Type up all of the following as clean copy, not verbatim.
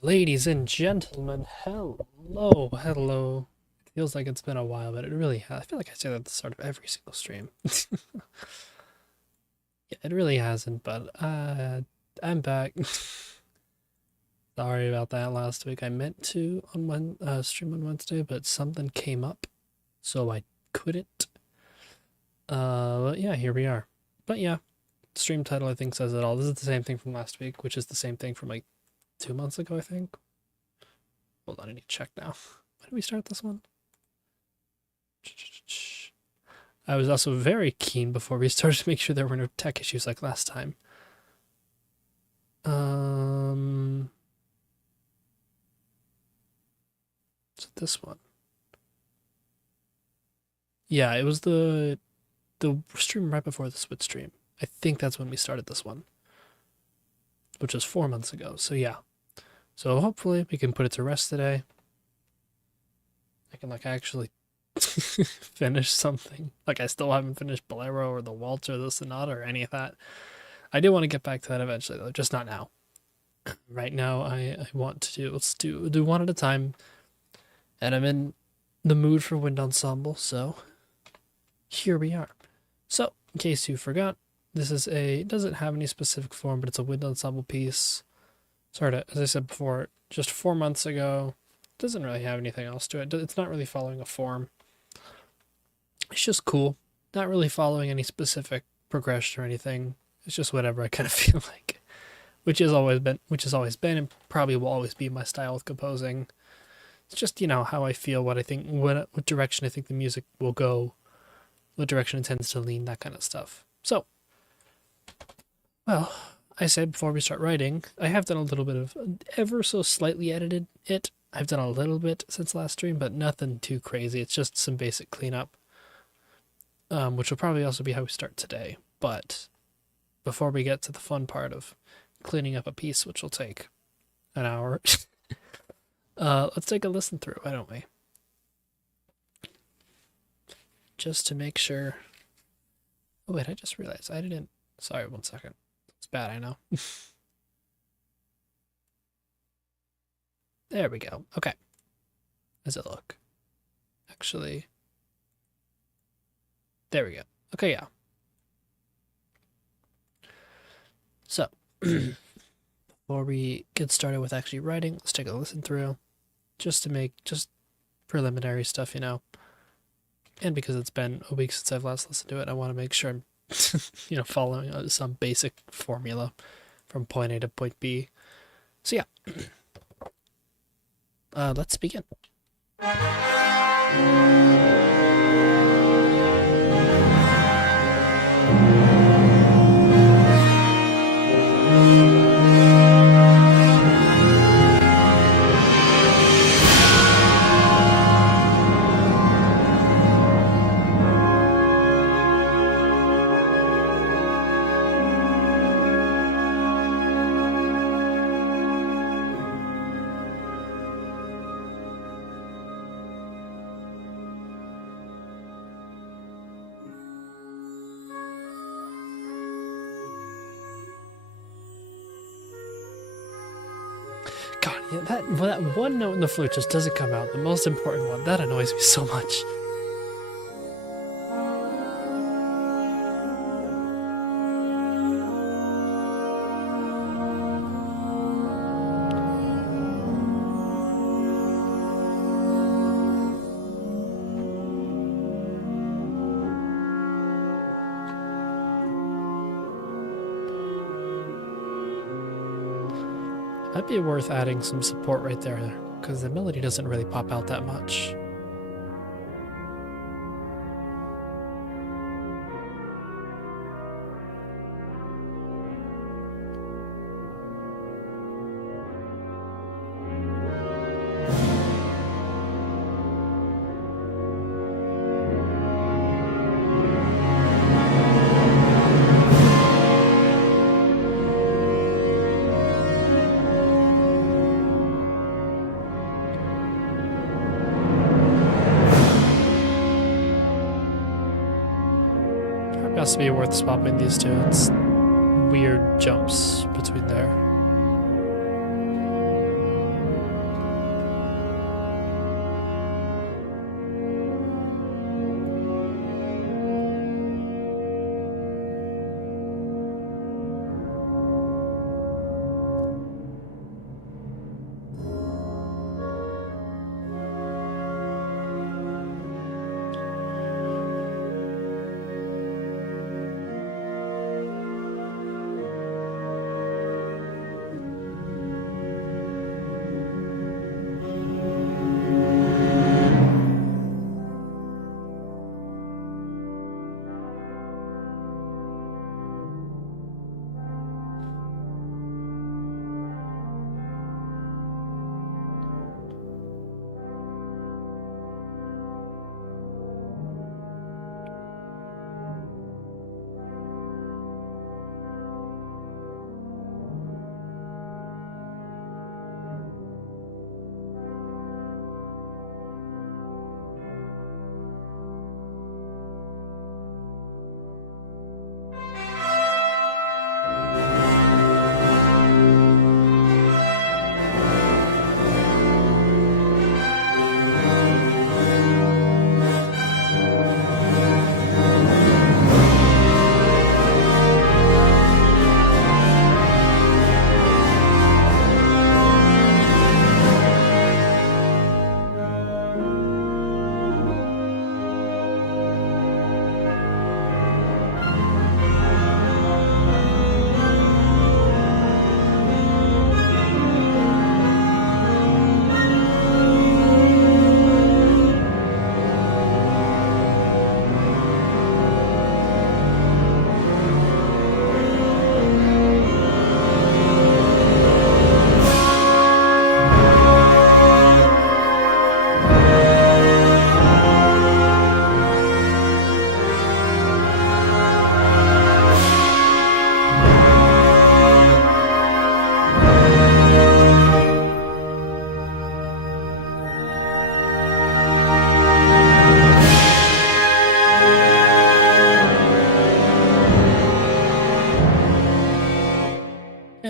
Ladies and gentlemen, hello. It feels like it's been a while, but it really has. I feel like I say that at the start of every single stream. Yeah, it really hasn't, but I'm back. Sorry about that last week. I meant to on stream on Wednesday, but something came up, so I couldn't. But yeah, here we are. But yeah, stream title I think says it all. This is the same thing from last week, which is the same thing from like 2 months ago, I think. Hold on, I need to check now. When did we start this one? I was also very keen before we started to make sure there were no tech issues like last time. So this one. Yeah, it was the stream right before the Switch stream. I think that's when we started this one, which was 4 months ago. So yeah. So hopefully we can put it to rest today. I can like actually finish something. Like I still haven't finished Bolero or the Waltz or the Sonata or any of that. I do want to get back to that eventually though, just not now. Right now I want to let's do one at a time. And I'm in the mood for wind ensemble, so here we are. So, in case you forgot, this is it doesn't have any specific form, but it's a wind ensemble piece. As I said before, just 4 months ago. Doesn't really have anything else to it. It's not really following a form. It's just cool. Not really following any specific progression or anything. It's just whatever I kind of feel like. Which has always been and probably will always be my style with composing. It's just, how I feel, what I think, what direction I think the music will go, what direction it tends to lean, that kind of stuff. So, well, I said before we start writing, I have done a little bit of ever so slightly edited it. I've done a little bit since last stream, but nothing too crazy. It's just some basic cleanup, which will probably also be how we start today. But before we get to the fun part of cleaning up a piece, which will take an hour, let's take a listen through, why don't we? Just to make sure. Oh wait, I just realized I didn't. Sorry, 1 second. It's bad, I know. There we go. Okay. How's it look? Actually. There we go. Okay, yeah. So, before we get started with actually writing, let's take a listen through. Just to make just preliminary stuff, And because it's been a week since I've last listened to it, I want to make sure I'm, following some basic formula from point A to point B. So yeah. Let's begin. God, yeah, that one note in the flute just doesn't come out. The most important one. That annoys me so much. Might be worth adding some support right there, because the melody doesn't really pop out that much. Has to be worth swapping these two. It's weird jumps between there.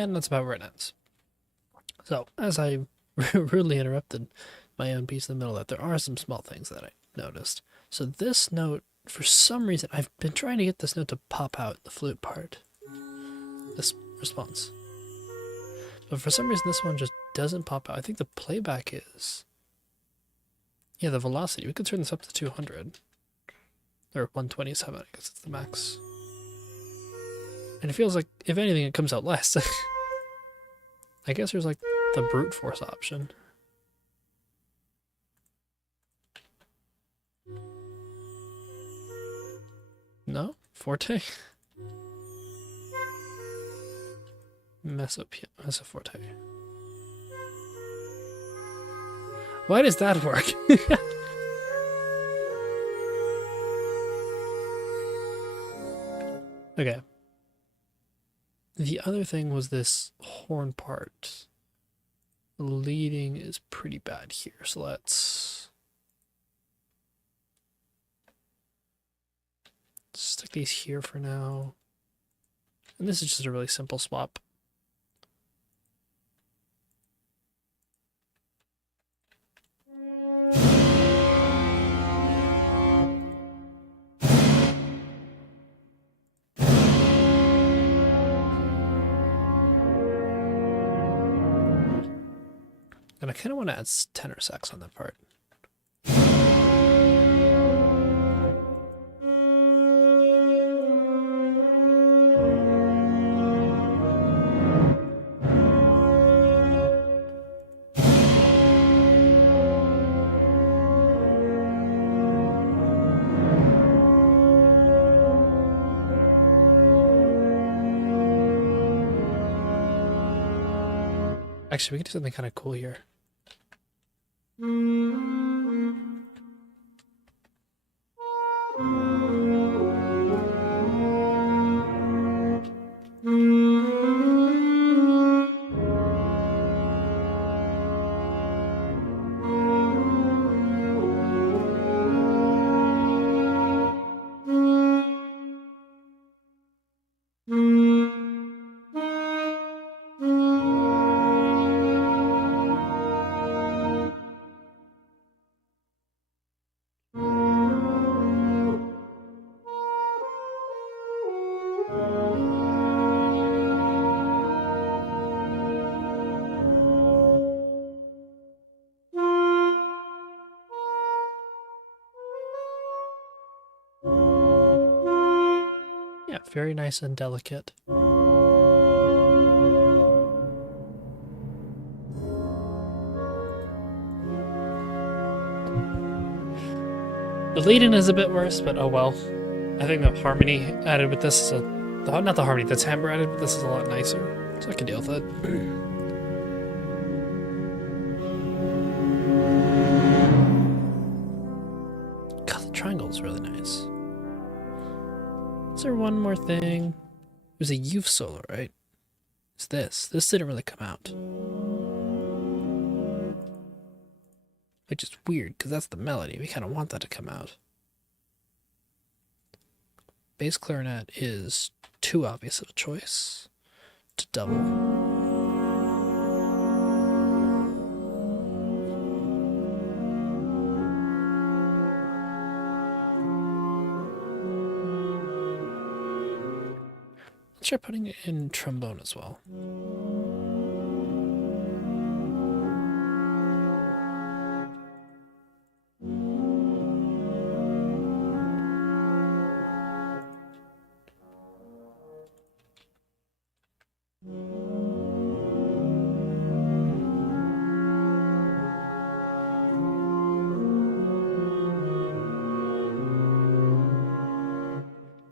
And that's about where it ends. So, as I rudely interrupted my own piece in the middle of that, there are some small things that I noticed. So this note, for some reason, I've been trying to get this note to pop out the flute part. This response. But for some reason, this one just doesn't pop out. I think the playback is... Yeah, the velocity. We could turn this up to 200. Or 127, I guess it's the max. And it feels like, if anything, it comes out less. I guess there's like the brute force option. No? Forte? Meso forte. Why does that work? Okay. The other thing was this horn part. The leading is pretty bad here, so let's stick these here for now. And this is just a really simple swap. And I kind of want to add tenor sax on that part. Actually, we could do something kind of cool here. Yeah, very nice and delicate. The lead-in is a bit worse, but oh well. I think the harmony added with this is not the harmony, the timbre added with this is a lot nicer, so I can deal with it. God, the triangle is really nice. Is there one more thing? There's a youth solo, right? It's this. This didn't really come out. Which is weird, because that's the melody. We kind of want that to come out. Bass clarinet is too obvious of a choice to double. Let's try putting it in trombone as well.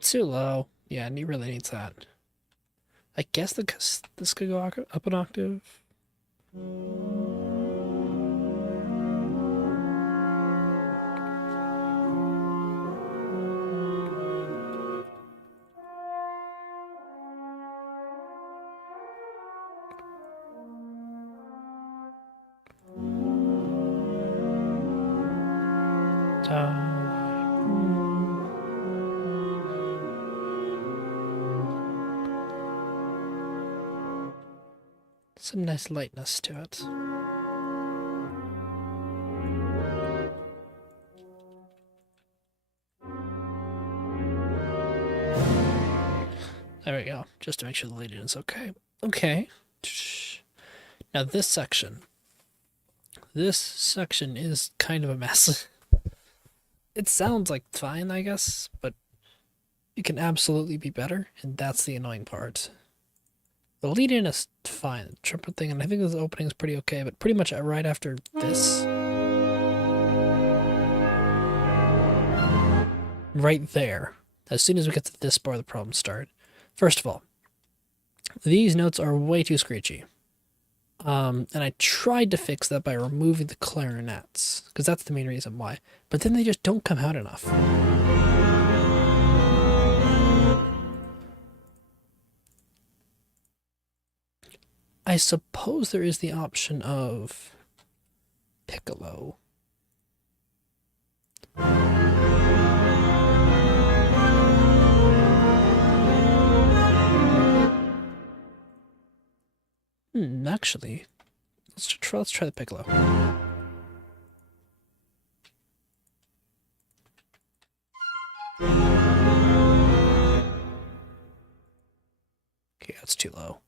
Too low. Yeah, and he really needs that. I guess this could go up an octave. some nice lightness to it. There we go, just to make sure the lead is okay. Okay. Now this section is kind of a mess. It sounds like fine, I guess, but it can absolutely be better, and that's the annoying part. The lead-in is fine, the trumpet thing, and I think the opening is pretty okay, but pretty much right after this, right there, as soon as we get to this bar, the problems start. First of all, these notes are way too screechy. And I tried to fix that by removing the clarinets, because that's the main reason why. But then they just don't come out enough. I suppose there is the option of piccolo. Actually, let's try the piccolo. Okay, that's too low.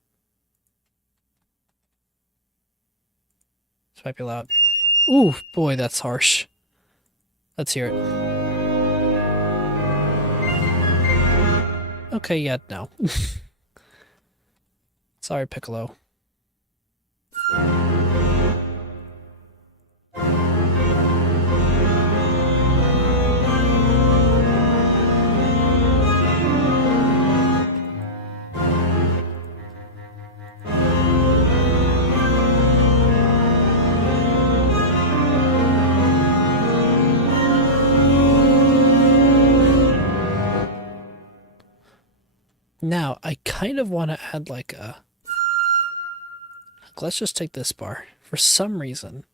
This might be loud. Ooh, boy, that's harsh. Let's hear it. Okay, yeah, no. Sorry, piccolo. Now, I kind of want to add like a... Let's just take this bar. For some reason.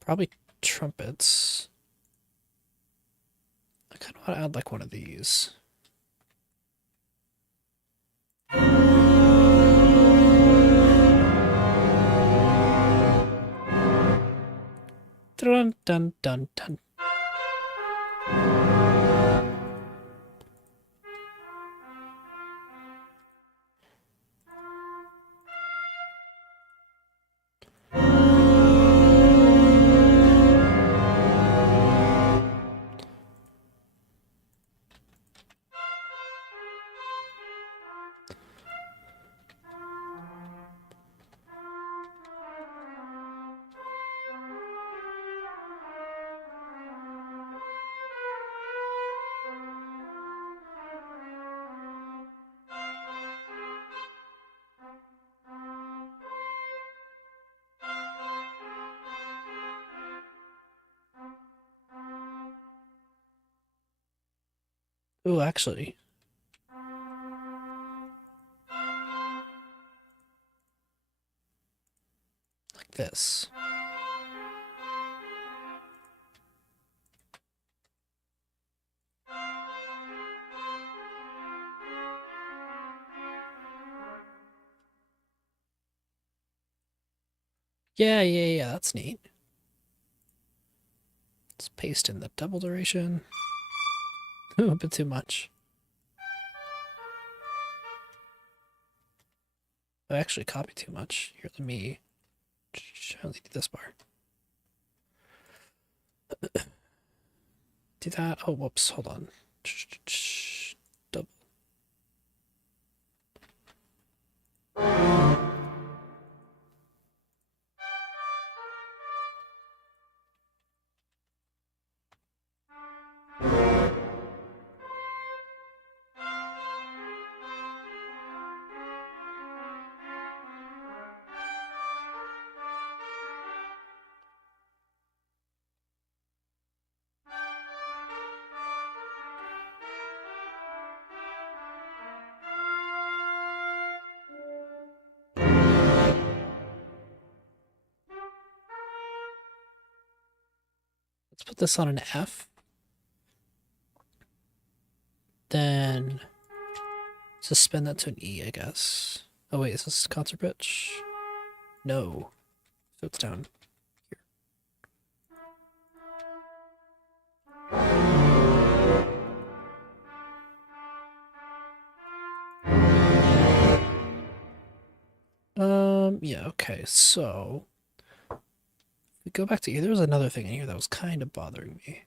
Probably trumpets. I kind of want to add like one of these. Dun dun dun dun. Ooh, actually. Like this. Yeah, that's neat. Let's paste in the double duration. Ooh, a bit too much. I actually copied too much. Here, let me only do this bar. Do that. Oh, whoops. Hold on. Double. Let's put this on an F. Then suspend that to an E, I guess. Oh wait, is this concert pitch? No. So it's down here. Yeah, okay, so we go back to here. There was another thing in here that was kind of bothering me.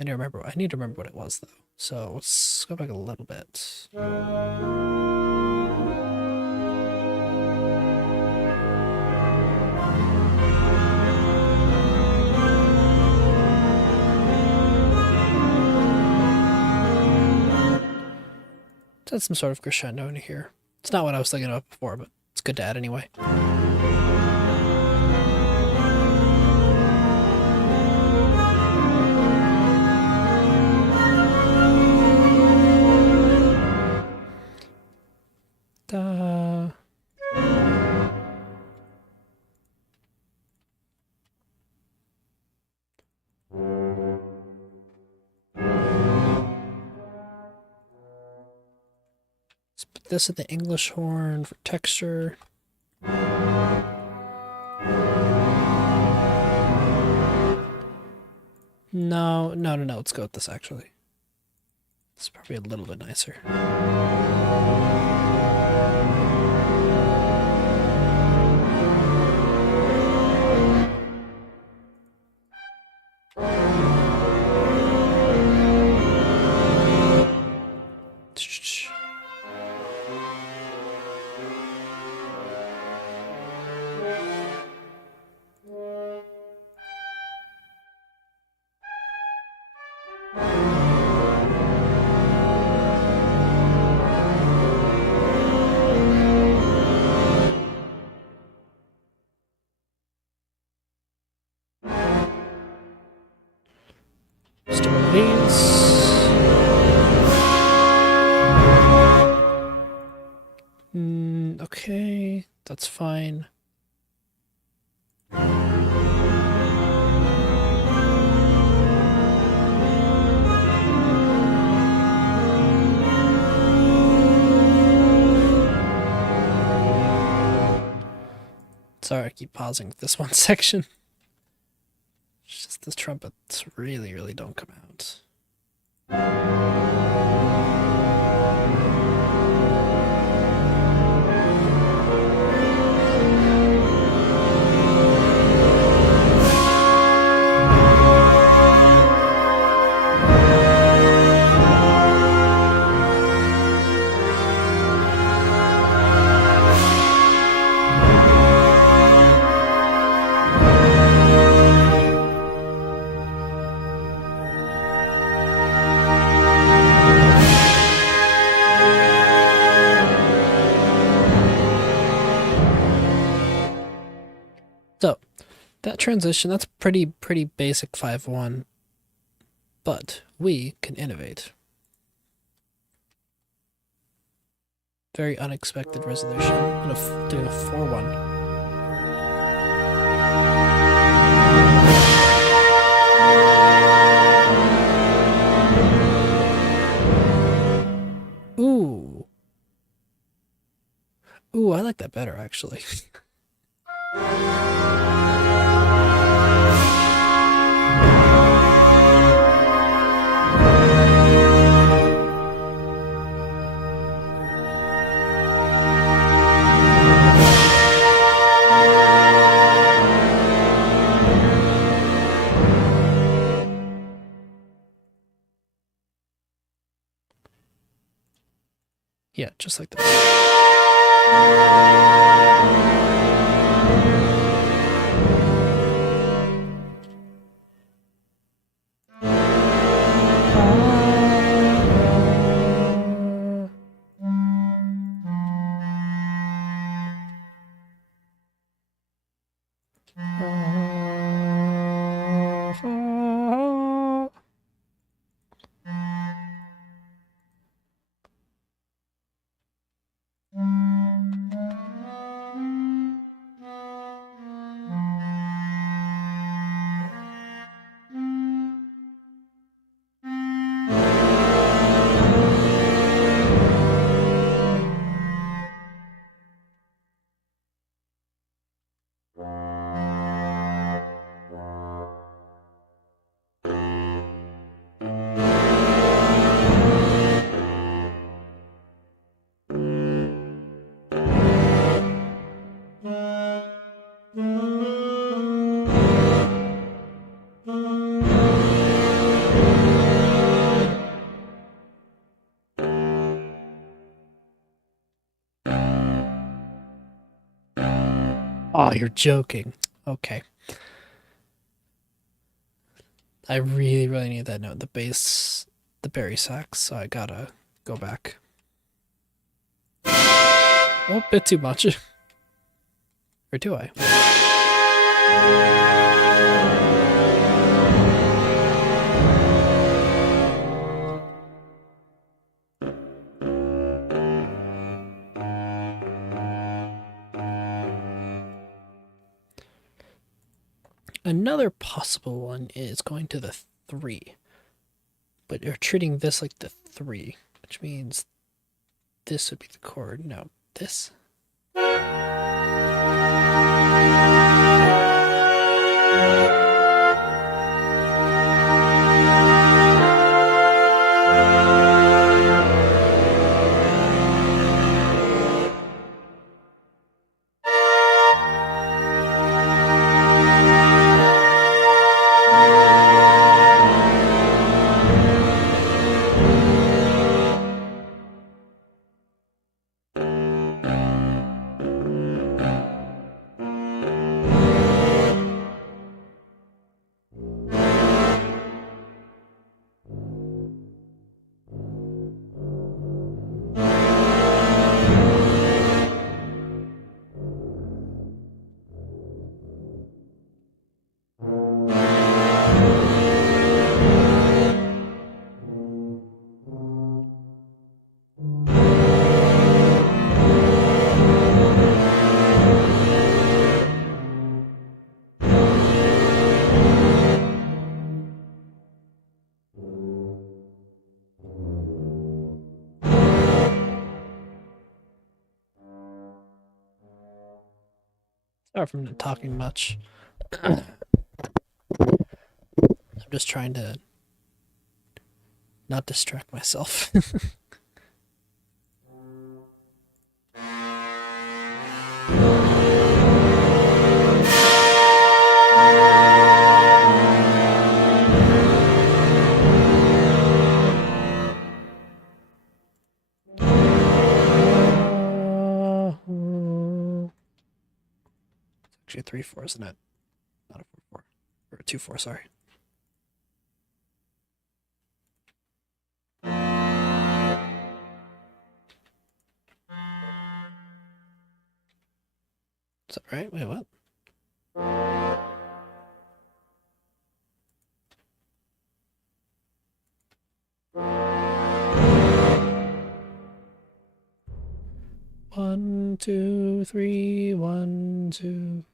I need to remember what it was though. So let's go back a little bit. Let's add some sort of crescendo in here. It's not what I was thinking of before, but it's good to add anyway. Da. Let's put this at the English horn for texture. No. Let's go with this actually. It's probably a little bit nicer. Just one of these. Okay, that's fine. Sorry, I keep pausing this one section. It's just the trumpets really don't come out. So, that transition, that's pretty basic 5-1, but we can innovate. Very unexpected resolution, doing a 4-1. Ooh. Ooh, I like that better, actually. Yeah, just like this. Oh, you're joking. Okay. I really, really need that note. The bass, the berry sax, so I gotta go back. Oh, a bit too much. Or do I? Another possible one is going to the 3. But you're treating this like the 3, which means this would be the chord. No, this. Sorry from not talking much. I'm just trying to not distract myself. Actually, a 3/4, isn't it? Not a 4/4. Or a 2/4, sorry. Is that right? Wait, what? One, two, three, 1, 2.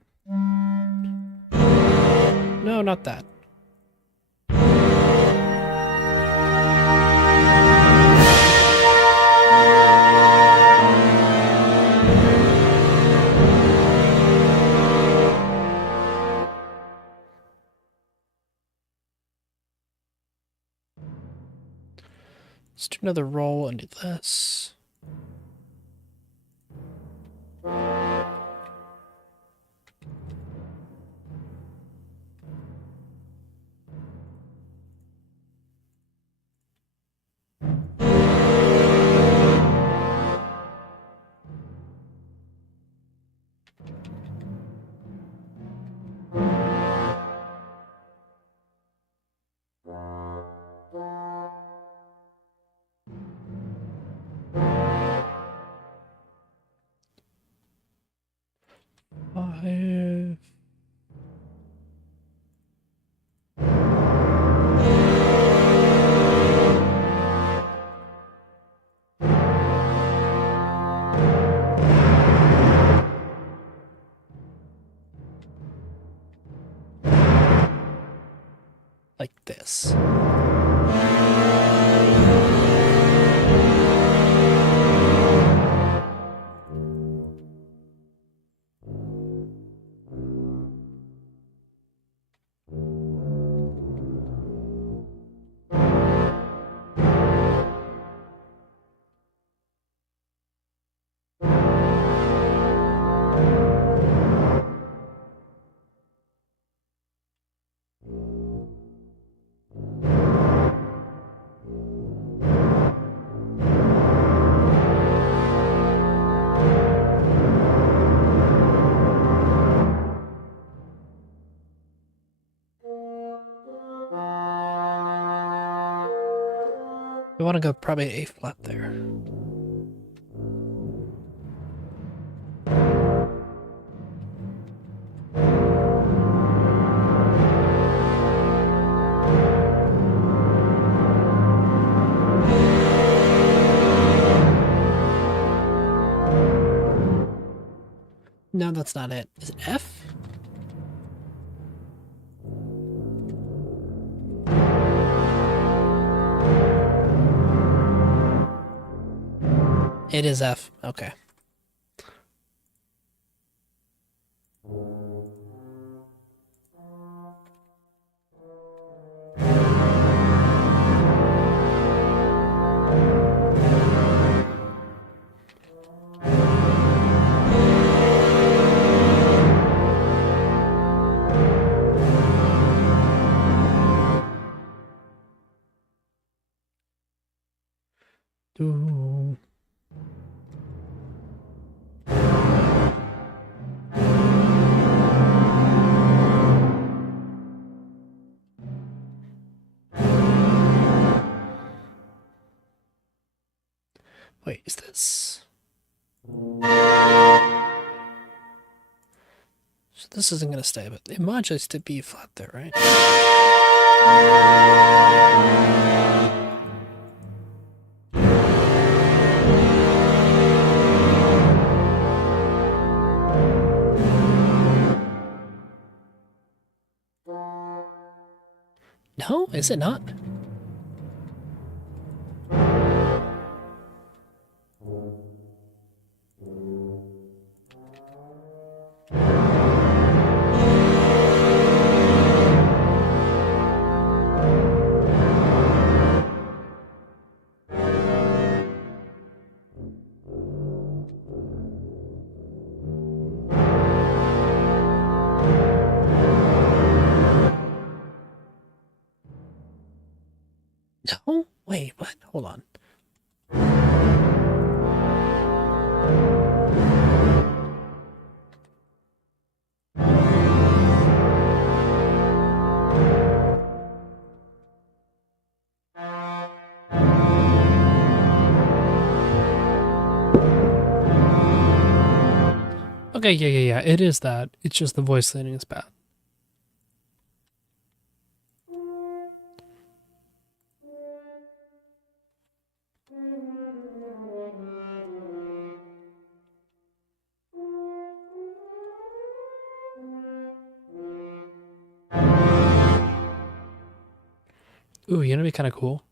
No, not that. Let's do another roll and do this. Five. Like this. We want to go probably A flat there. No, that's not it. Is it F? It is F. Okay. Ooh. Wait, is this? So this isn't going to stay, but it modulates to B flat there, right? No, is it not? No? Wait, what? Hold on. Okay, yeah. It is that. It's just the voice leaning is bad. Ooh, you know, be kind of cool.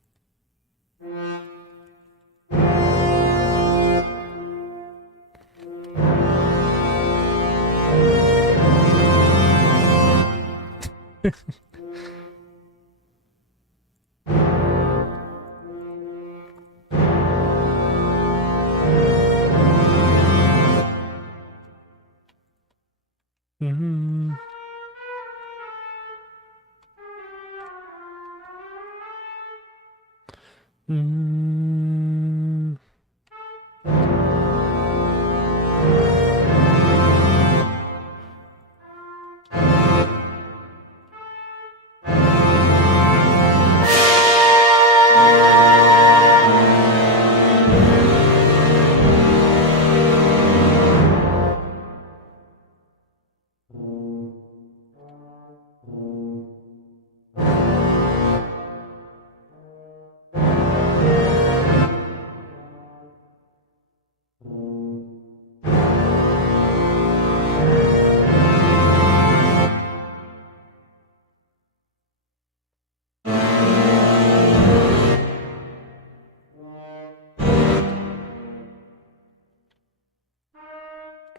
Mm-hmm. Mm-hmm.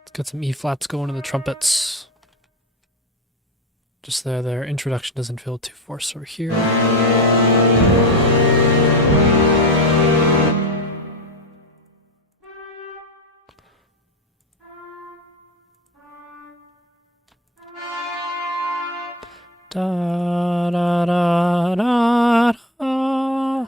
Let's get some E flats going in the trumpets. Just their introduction doesn't feel too forced over here. Da da da da da.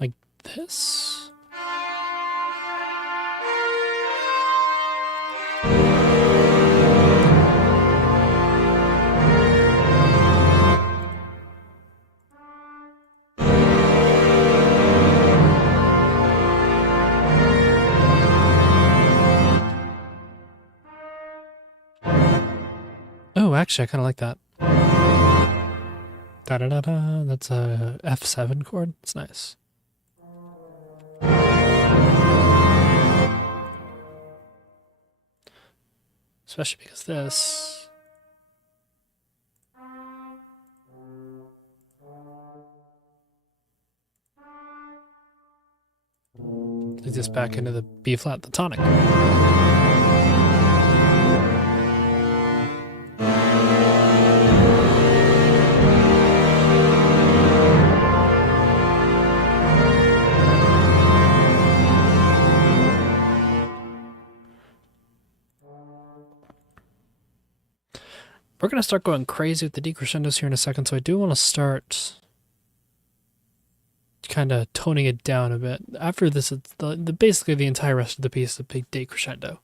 Like this. Oh, actually, I kind of like that. Da da da da. That's a F7 chord. It's nice. Especially because this. Leads us back into the B flat, the tonic. We're going to start going crazy with the decrescendos here in a second, so I do want to start kind of toning it down a bit. After this, it's basically the entire rest of the piece is a big decrescendo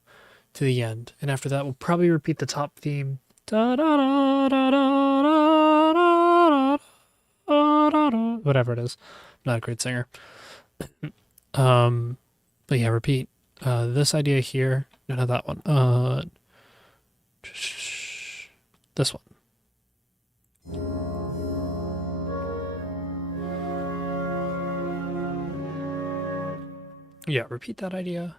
to the end. And after that, we'll probably repeat the top theme. Whatever it is. I'm not a great singer. But yeah, repeat. This idea here. No, not that one. This one. Yeah, repeat that idea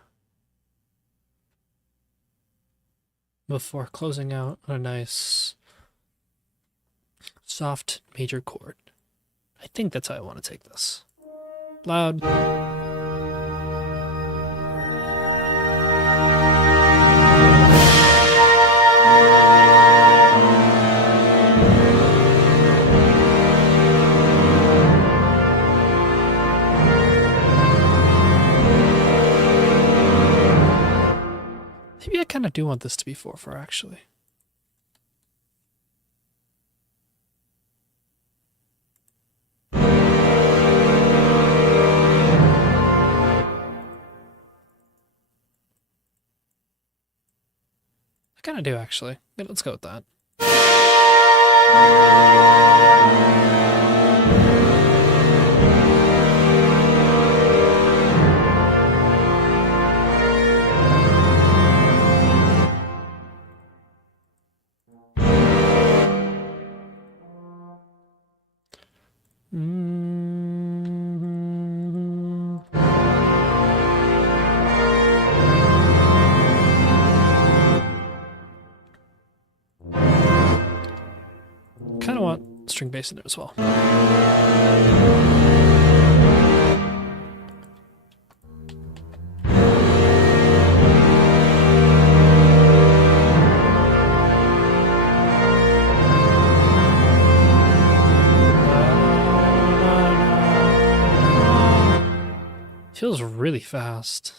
before closing out on a nice soft major chord. I think that's how I want to take this. Loud. Maybe I kind of do want this to be 4/4 actually. I kind of do actually. Yeah, let's go with that. Kind of want string bass in there as well. Feels really fast.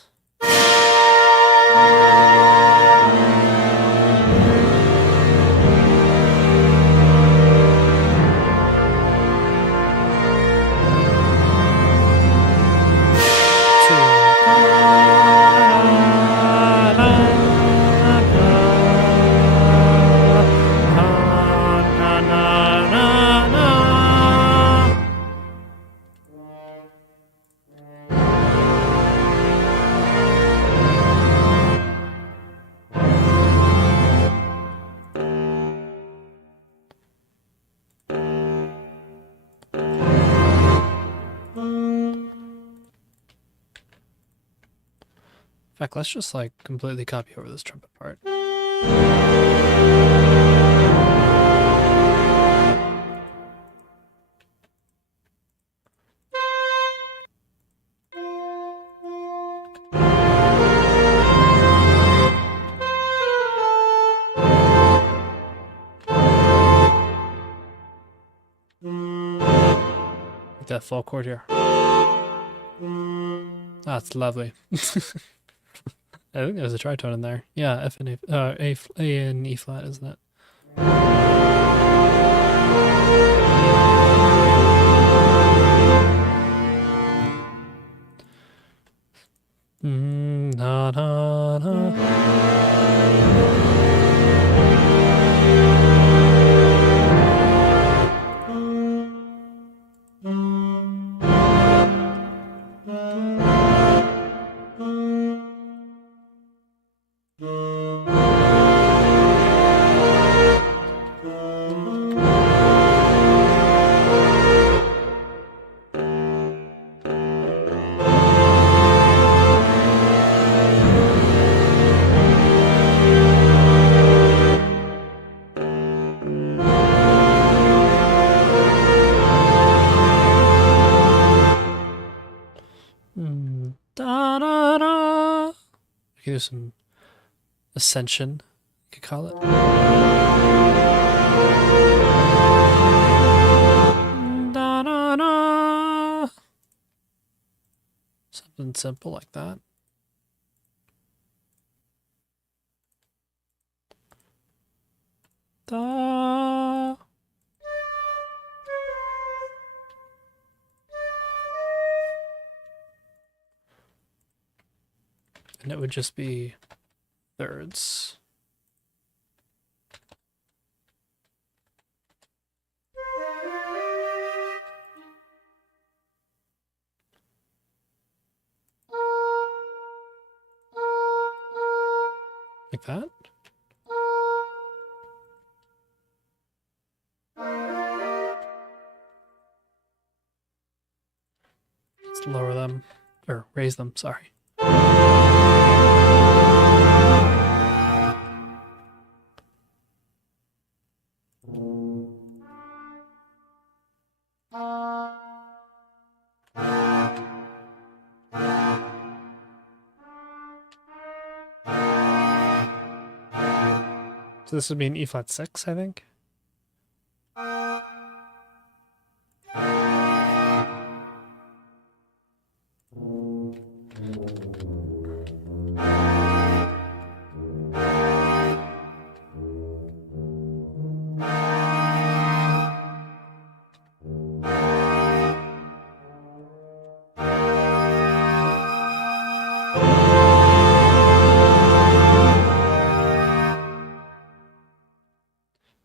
In fact, let's just like completely copy over this trumpet part. Like that full chord here. That's lovely. I think there's a tritone in there. Yeah, F and A and E flat, isn't it? Na, na, na. Da, da, da. We can do some ascension, you could call it. Da, da, da. Something simple like that. Da. And it would just be thirds. Like that. Let's lower them, or raise them, sorry. So this would be an E flat 6, I think.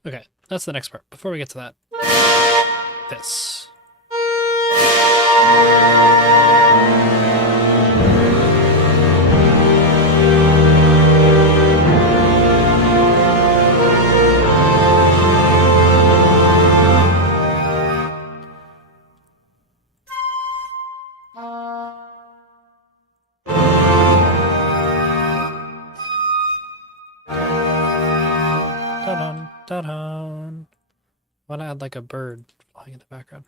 Okay, that's the next part. Before we get to that, this. Da-dun, da-dun. I want to add like a bird flying in the background.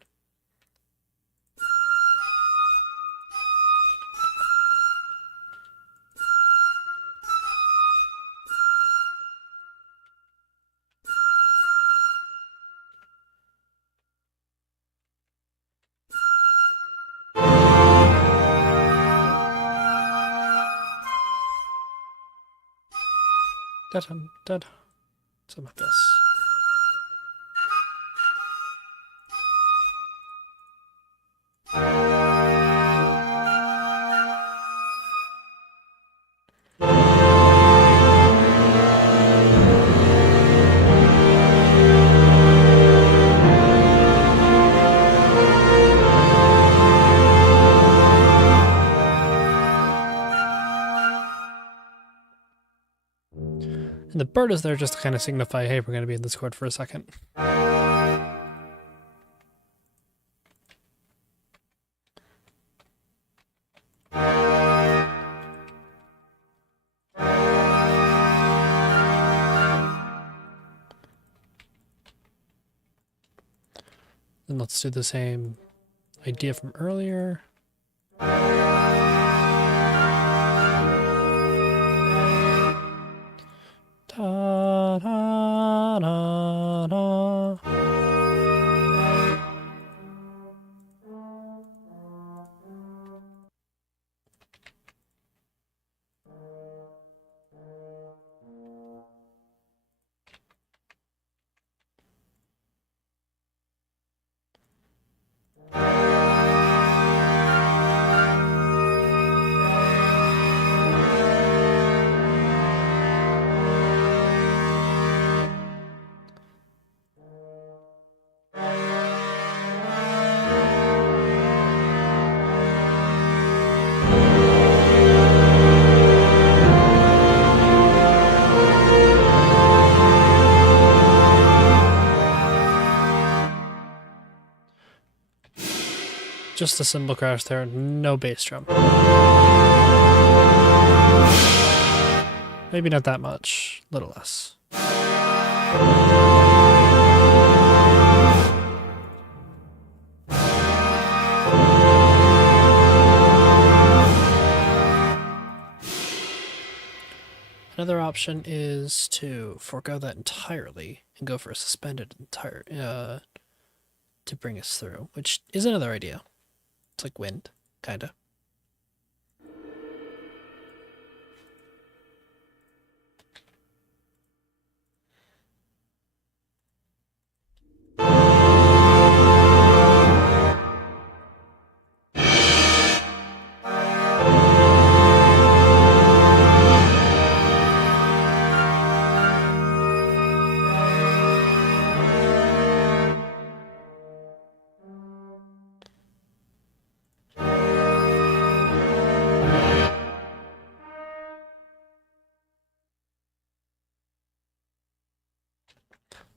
Da-dun, da-dun. Something like this. And the bird is there just to kind of signify, hey, we're going to be in this chord for a second. Then let's do the same idea from earlier. Da, da, da, da. Just a cymbal crash there, no bass drum. Maybe not that much, a little less. Another option is to forego that entirely and go for a suspended to bring us through, which is another idea. It's like wind, kinda.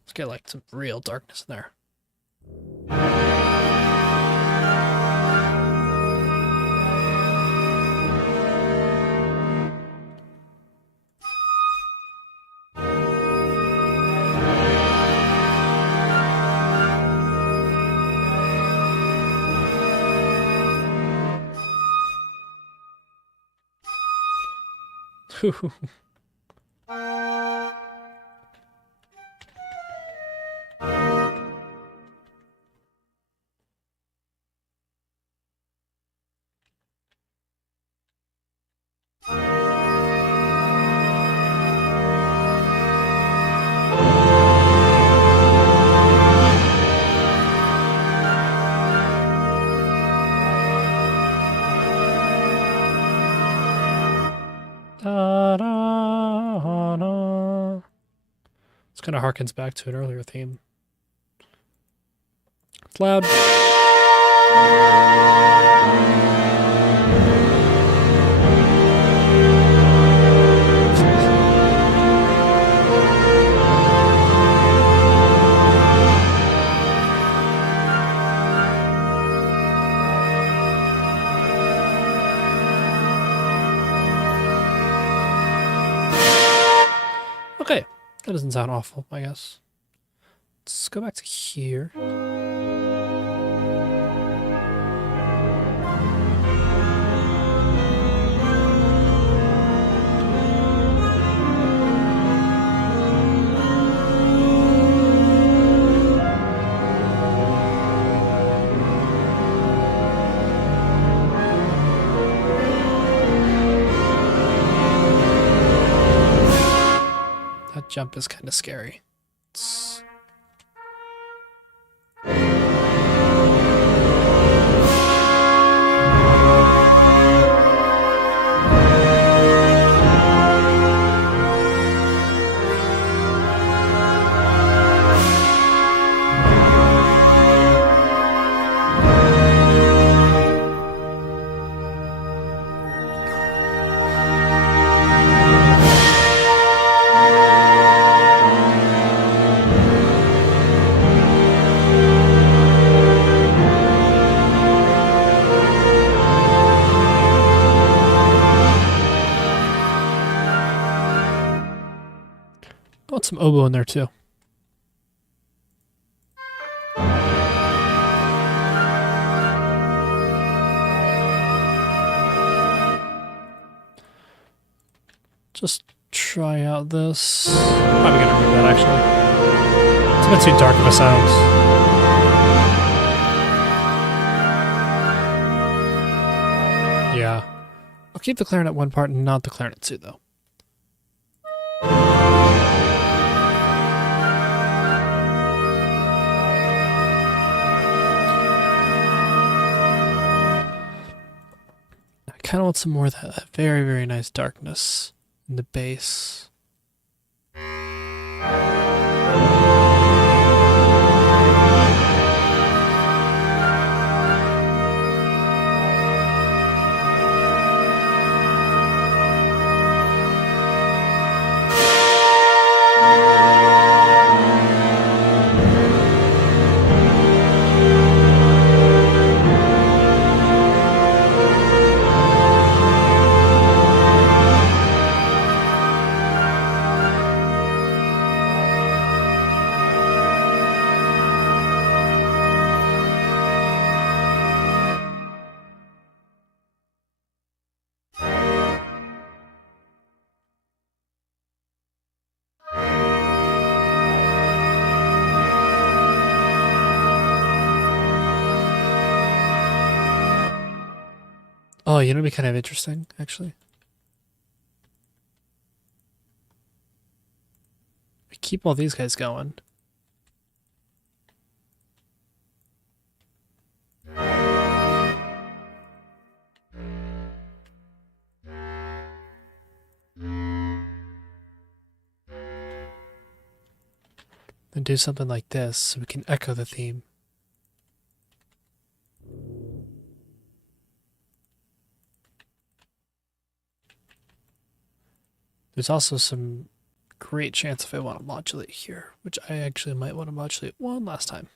Let's get like some real darkness in there. This kind of harkens back to an earlier theme. It's loud. Okay, that doesn't sound awful, I guess. Let's go back to here. Jump is kind of scary. I want some oboe in there too. Just try out this. Probably gonna remove that actually. It's a bit too dark of a sound. Yeah. I'll keep the clarinet one part and not the clarinet two though. I kind of want some more of that very, very nice darkness in the bass. Oh, you know what'd be kind of interesting, actually? We keep all these guys going. Then do something like this so we can echo the theme. There's also some great chance if I want to modulate here, which I actually might want to modulate one last time.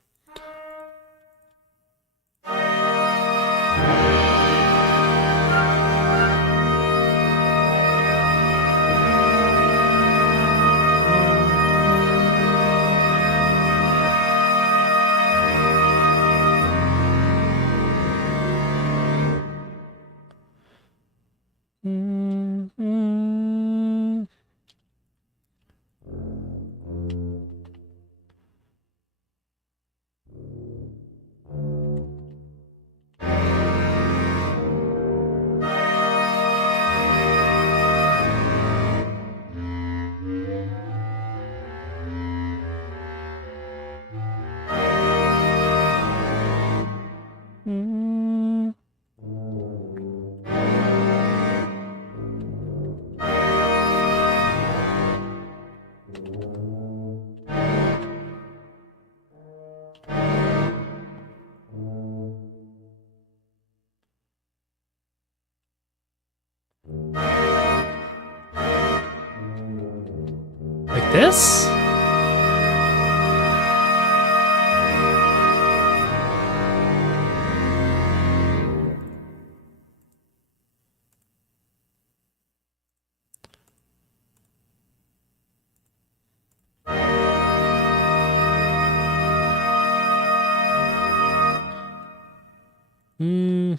Like this?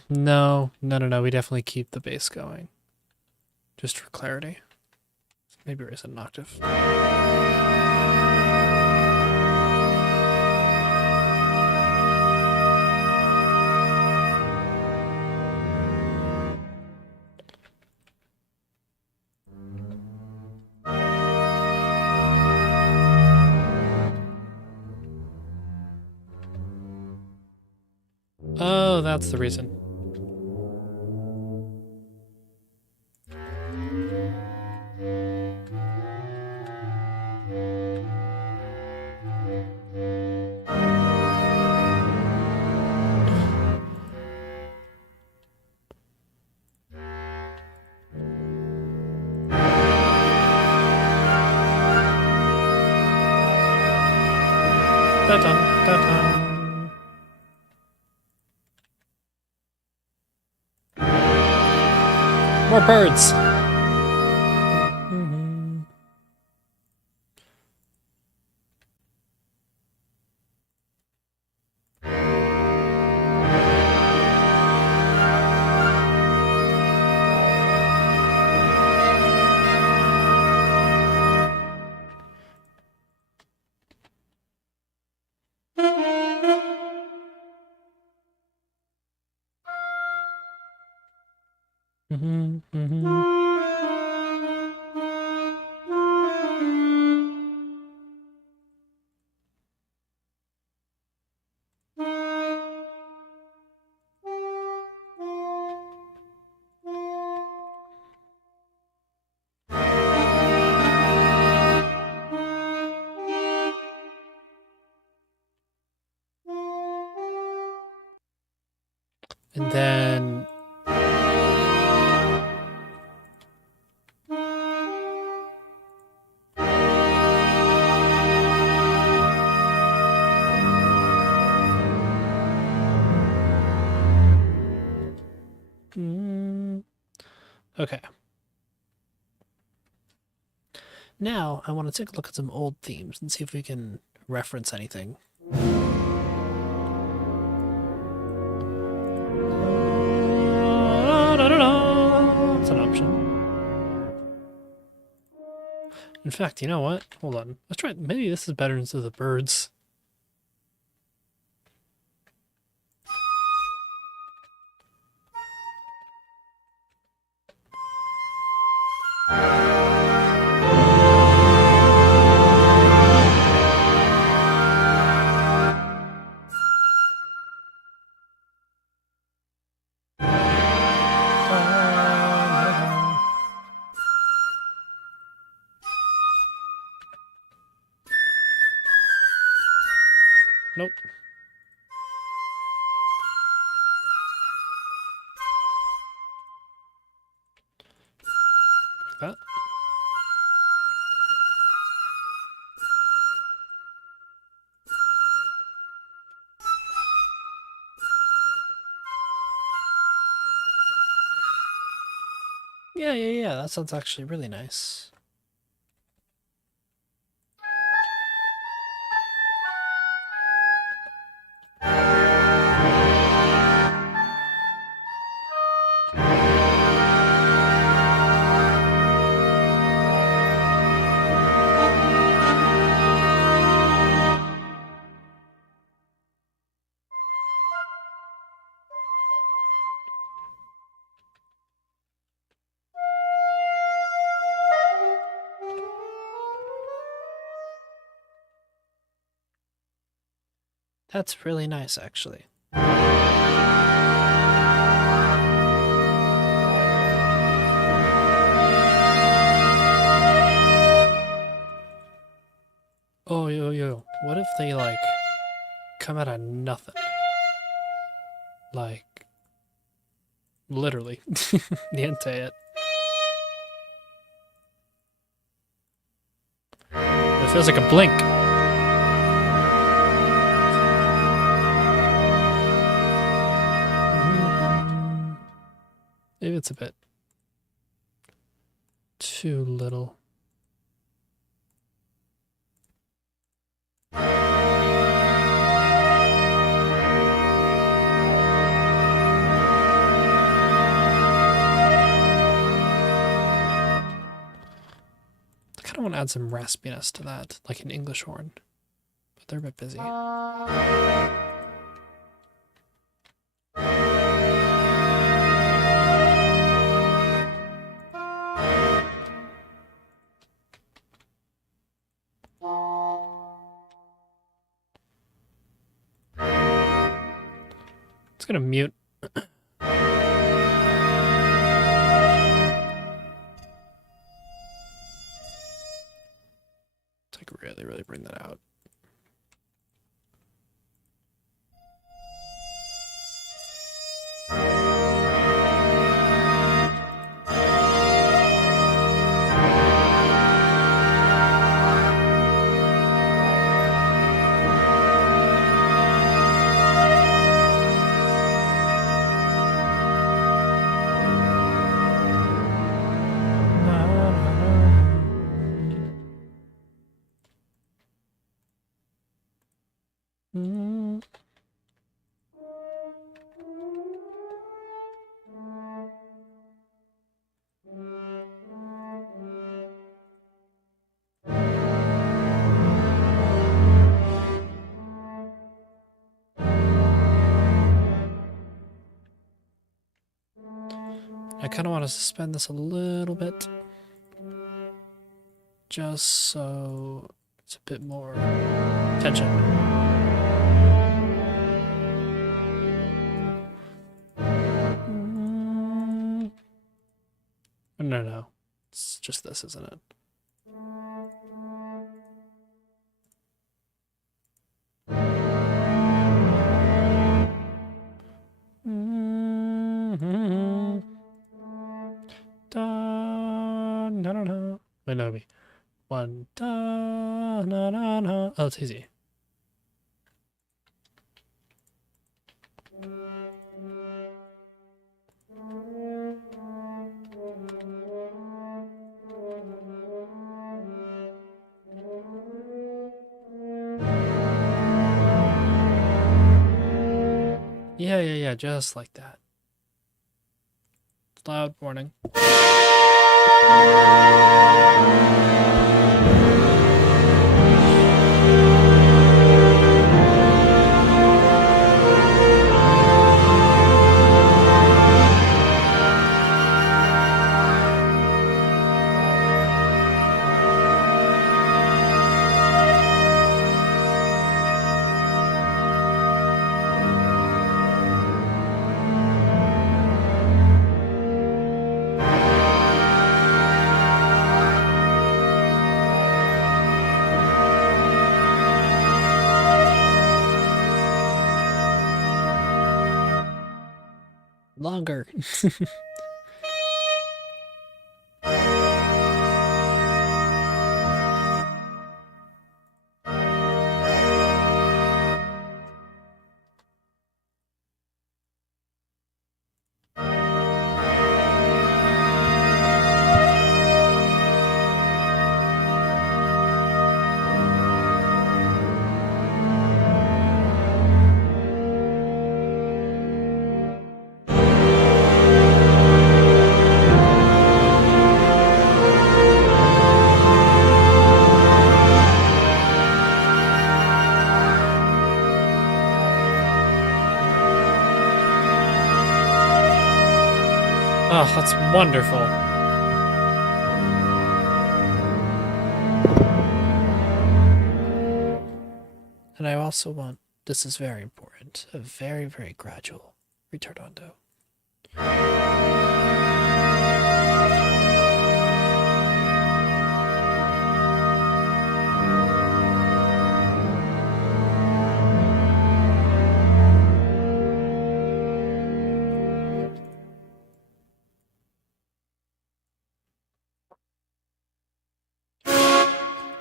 No. We definitely keep the bass going. Just for clarity. Maybe raise it an octave. Oh, that's the reason. Da-dum, da-dum. More birds. And then okay. Now I want to take a look at some old themes and see if we can reference anything. That's an option. In fact, you know what? Hold on. Let's try it. Maybe this is better instead of the birds. Nope. Like that. Yeah, that sounds actually really nice. That's really nice, actually. Oh, yo. What if they, like, come out of nothing? Like, literally. Niente it. It feels like a blink. Maybe it's a bit too little. I kind of want to add some raspiness to that, like an English horn, but they're a bit busy. It's gonna mute. It's like really bring that out. I kind of want to suspend this a little bit, just so it's a bit more tension. No, it's just this, isn't it? Wait, no, me. One, da, na, na, na. Oh, it's easy. Yeah, just like that. Loud warning. longer. Oh, that's wonderful. And I also want, this is very important, a very, very gradual ritardando.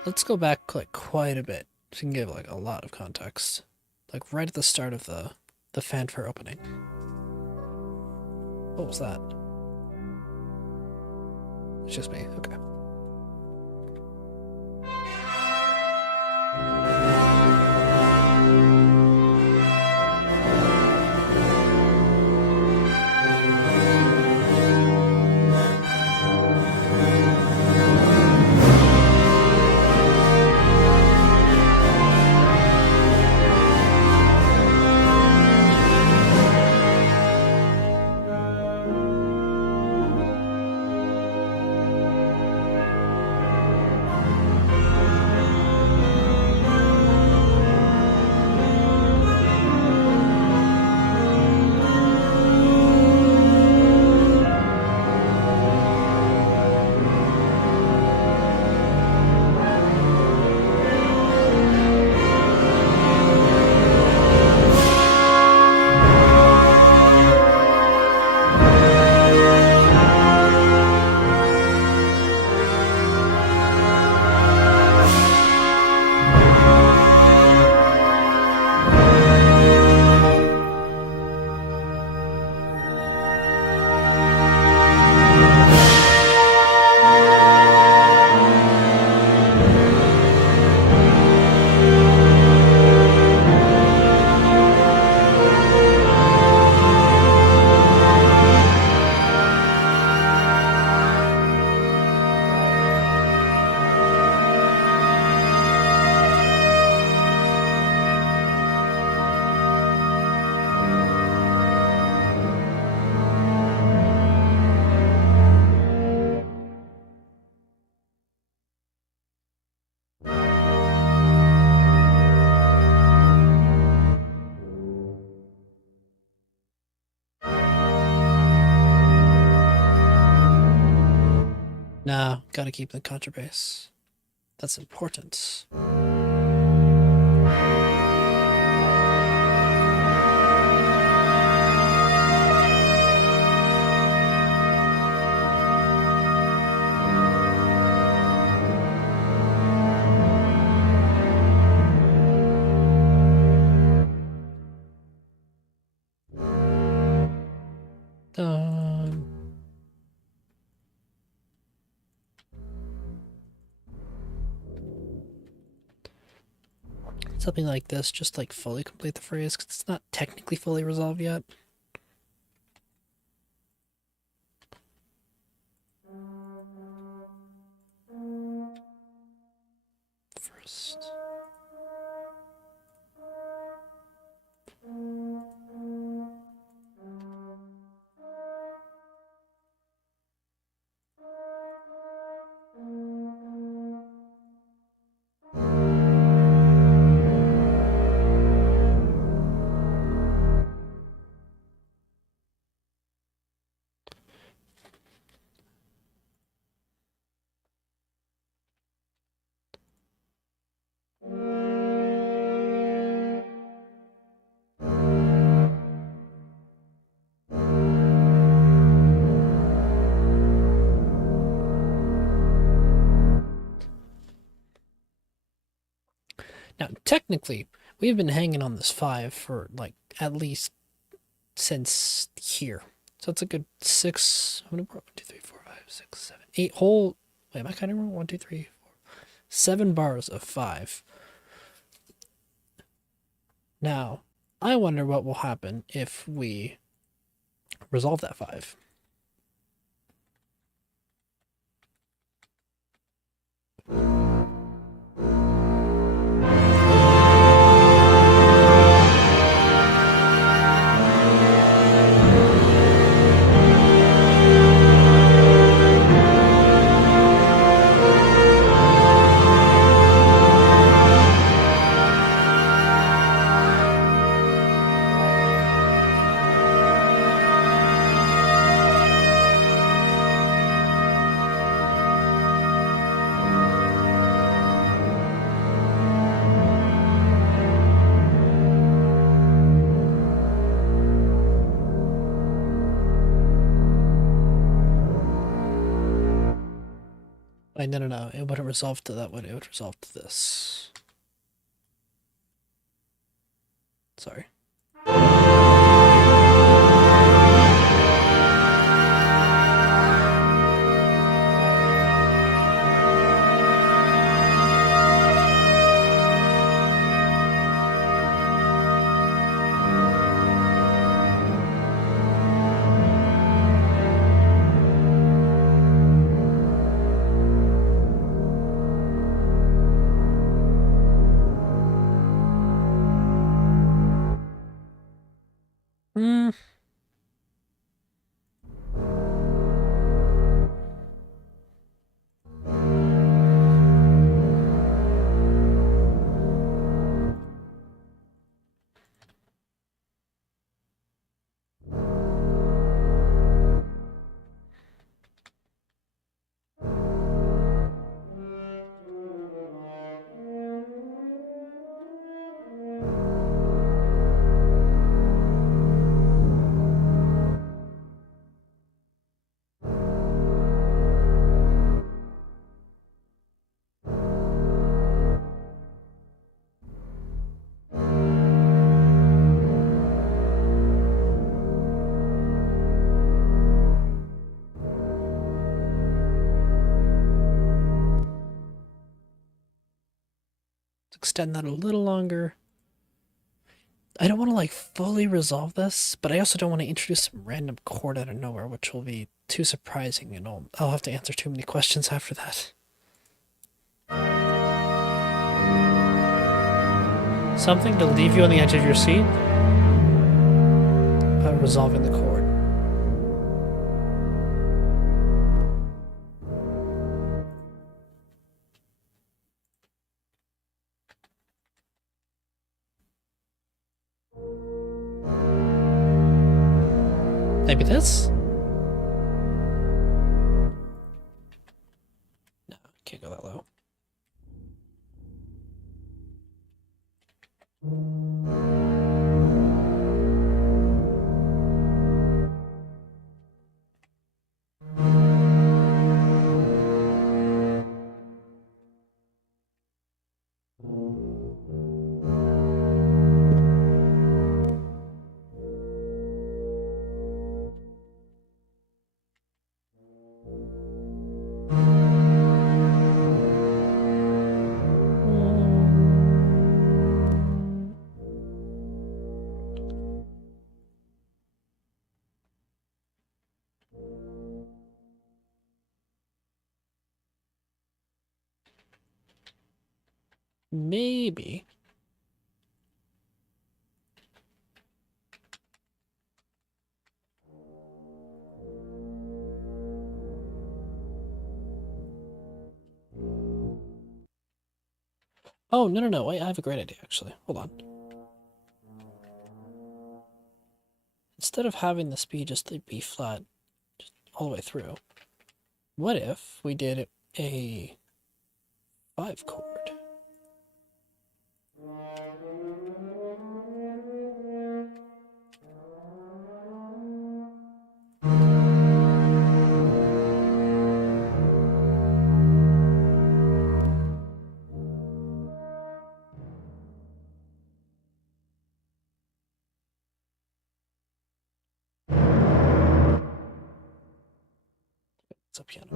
Let's go back like quite a bit so you can give like a lot of context. Like right at the start of the fanfare opening. What was that? It's just me, okay. Nah, gotta keep the contrabass. That's important. Something like this, just like fully complete the phrase, because it's not technically fully resolved yet. First. Now, technically, we've been hanging on this 5 for, like, at least since here. So it's a good 6, how many more? 1, 2, 3, 4, 5, 6, 7, 8 whole, wait, am I counting wrong? 1, 2, 3, 4, 7 bars of 5. Now, I wonder what will happen if we resolve that 5. Wait, no. It wouldn't resolve to that one. It would resolve to this. Sorry. Extend that a little longer. I don't want to like fully resolve this, but I also don't want to introduce some random chord out of nowhere, which will be too surprising, and I'll have to answer too many questions after that. Something to leave you on the edge of your seat about resolving the chord. Maybe this? No, can't go that low. Maybe. Oh, no. Wait, I have a great idea, actually. Hold on. Instead of having this be just the B flat just all the way through, what if we did a 5 chord? It's a piano.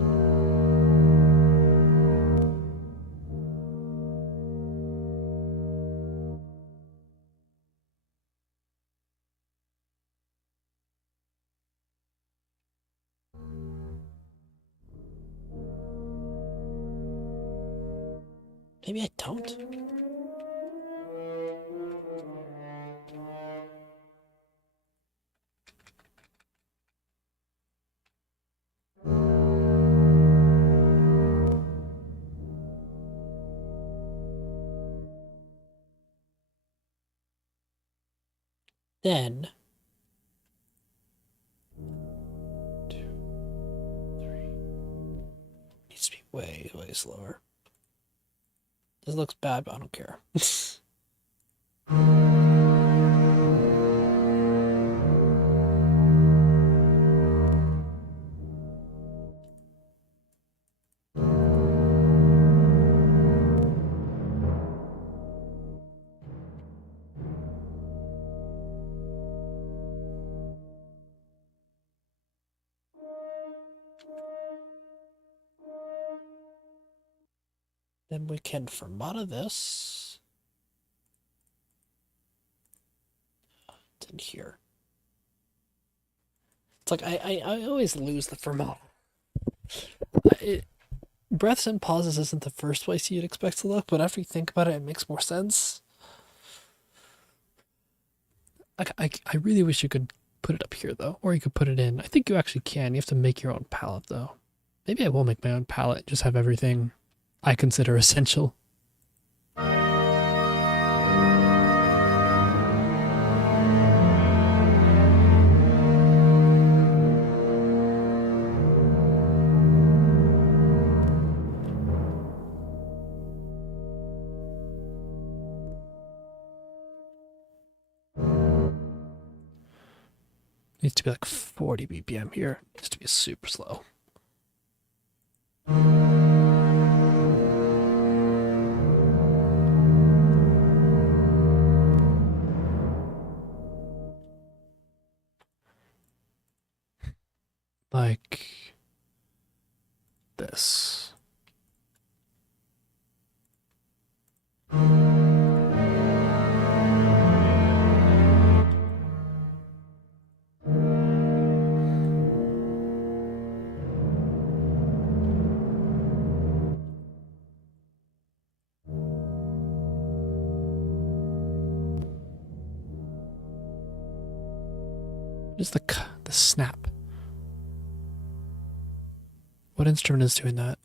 Maybe I don't. Then 2, 3 needs to be way, way slower. This looks bad, but I don't care. Then we can fermata this. In here. It's like I always lose the fermata. Breaths and pauses isn't the first place you'd expect to look, but after you think about it, it makes more sense. I really wish you could put it up here, though. Or you could put it in. I think you actually can. You have to make your own palette, though. Maybe I will make my own palette and just have everything I consider essential. Needs to be like 40 BPM here. Needs to be super slow. Like this. Just the snap. What instrument is doing that?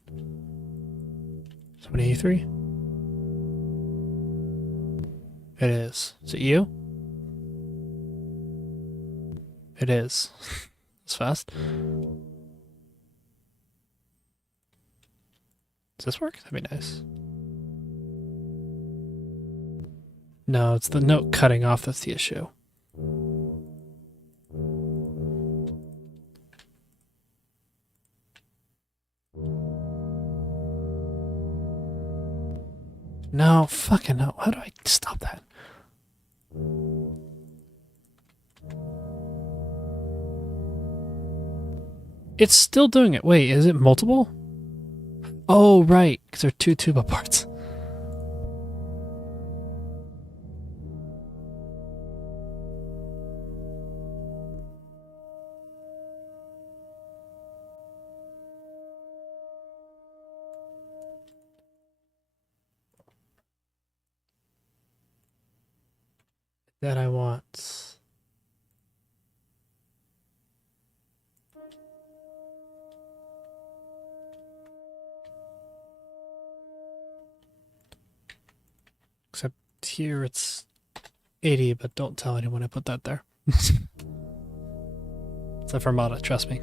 783? It is. Is it you? It is. It's fast. Does this work? That'd be nice. No, it's the note cutting off that's the issue. No, fucking no. How do I stop that? It's still doing it. Wait, is it multiple? Oh, right, because they're two tuba parts. That I want. Except here it's 80, but don't tell anyone I put that there. It's a fermata, trust me.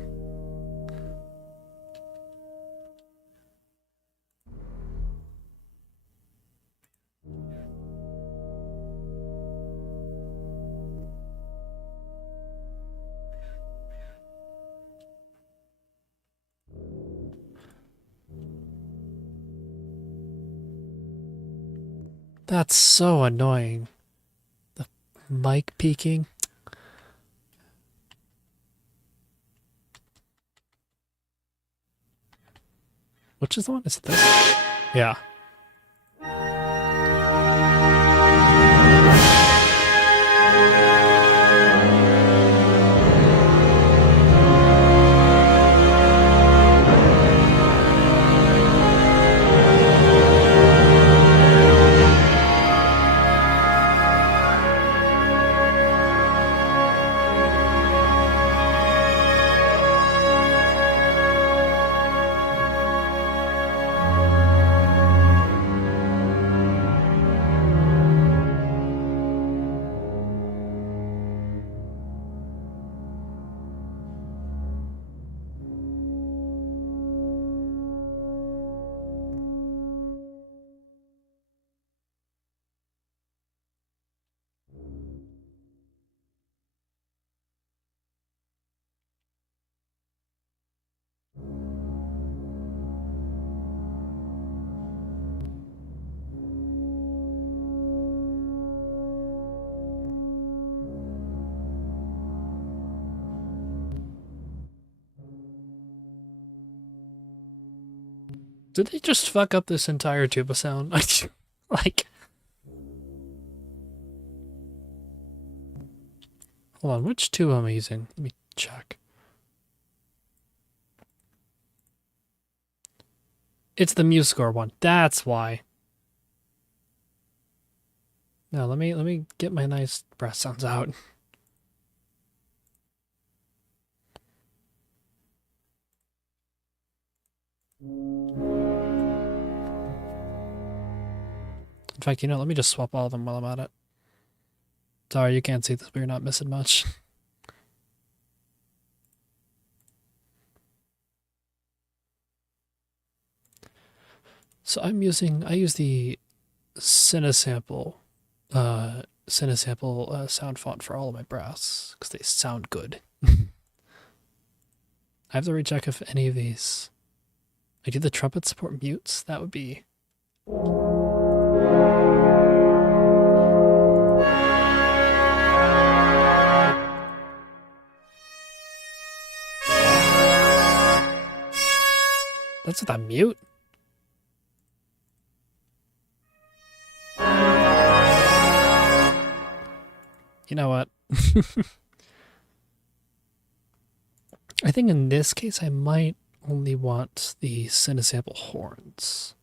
That's so annoying. The mic peaking. Which is the one? Is it this? Yeah. Did they just fuck up this entire tuba sound? Like, hold on, which tuba am I using? Let me check. It's the MuseScore one. That's why. Now let me get my nice brass sounds out. In fact, you know, let me just swap all of them while I'm at it. Sorry, you can't see this, but you're not missing much. So I use the Cinesample sound font for all of my brass because they sound good. I have to recheck if any of these, like, do the trumpet support mutes? That would be. That's with a mute? You know what? I think in this case I might only want the Cinesample horns,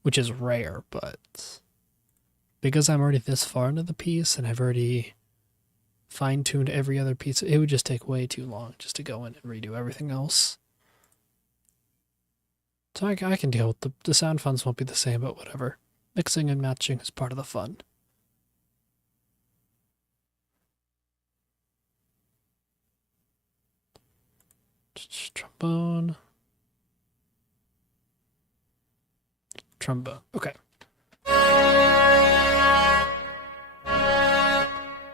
which is rare, but because I'm already this far into the piece and I've already fine-tuned every other piece, it would just take way too long just to go in and redo everything else. So I can deal with the sound fonts won't be the same, but whatever. Mixing and matching is part of the fun. Trombone. Trombone. Okay.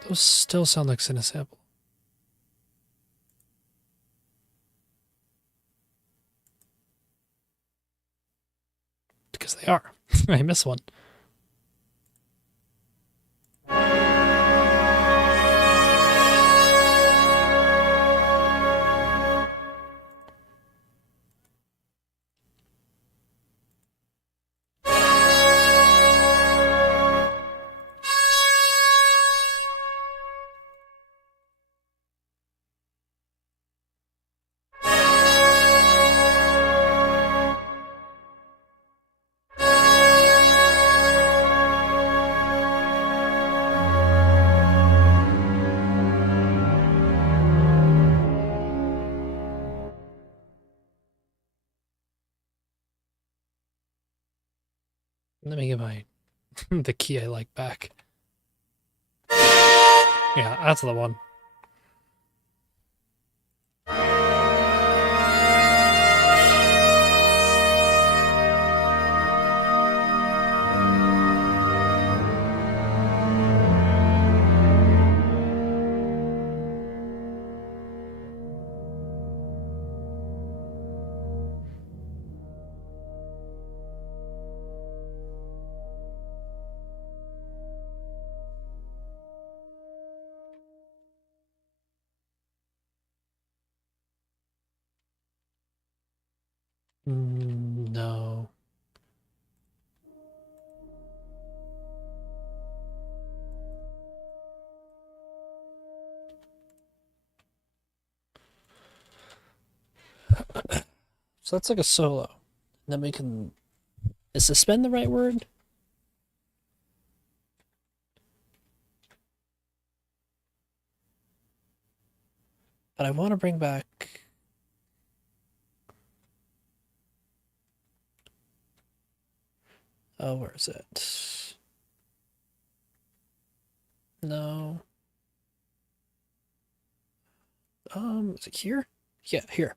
Those still sound like Cinesample. Because they are. I miss one. Let me get my the key I like back. Yeah, that's the one. So that's like a solo. And then we can... Is suspend the right word? But I want to bring back... Oh, where is it? No. Is it here? Yeah, here.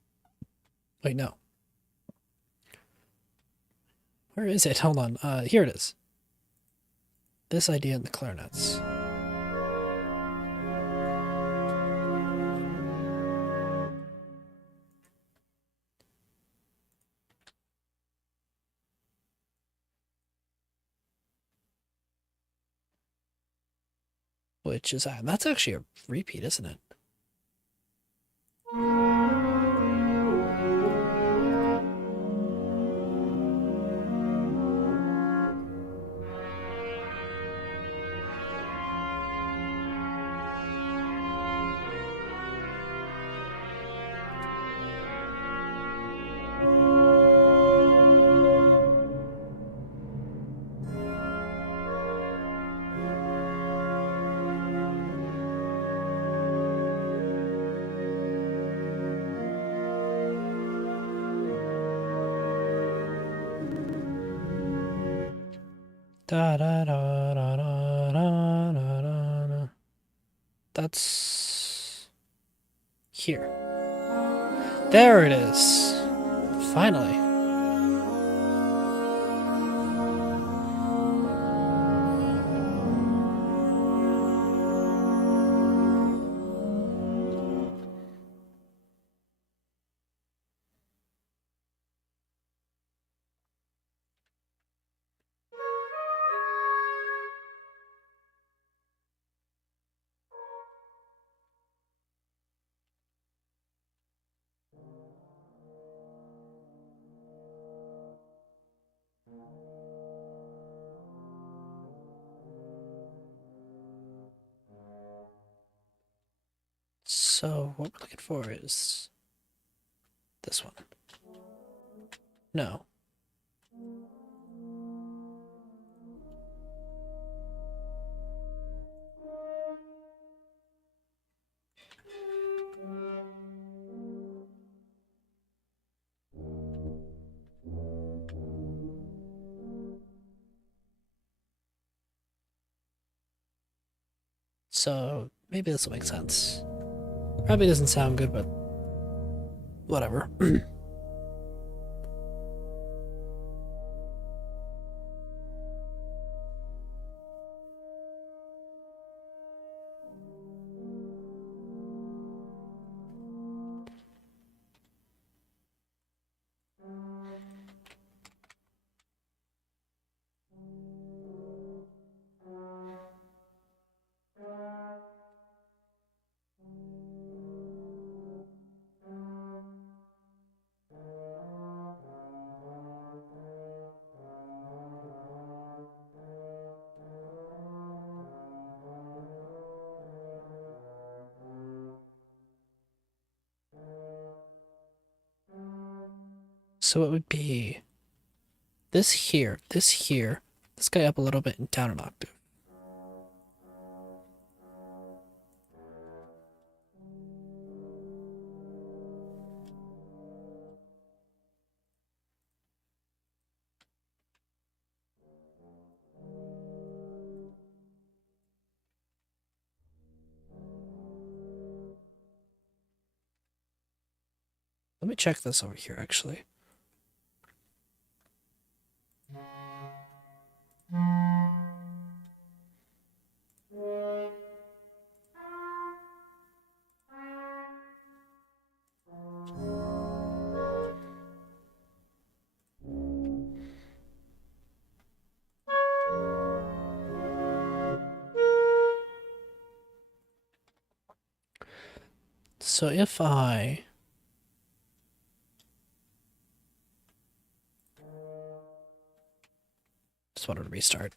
Wait, no. Where is it? Hold on. Here it is. This idea in the clarinets. Which is, that's actually a repeat, isn't it? Da da da da da da da da. That's here. There it is. Finally. So what we're looking for is this one. No. So maybe this will make sense. Probably doesn't sound good, but whatever. So it would be this here, this guy up a little bit and down an octave. Let me check this over here, actually. So if I just wanted to restart.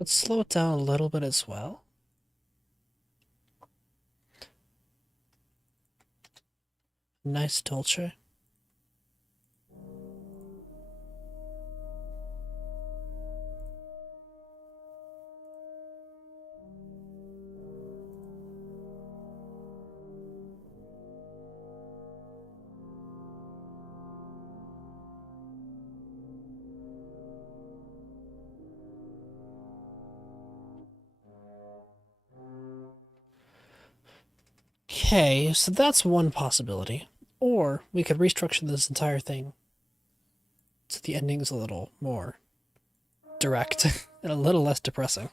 Let's slow it down a little bit as well. Nice Dolce. Okay, so that's one possibility. Or we could restructure this entire thing so the ending's a little more direct and a little less depressing.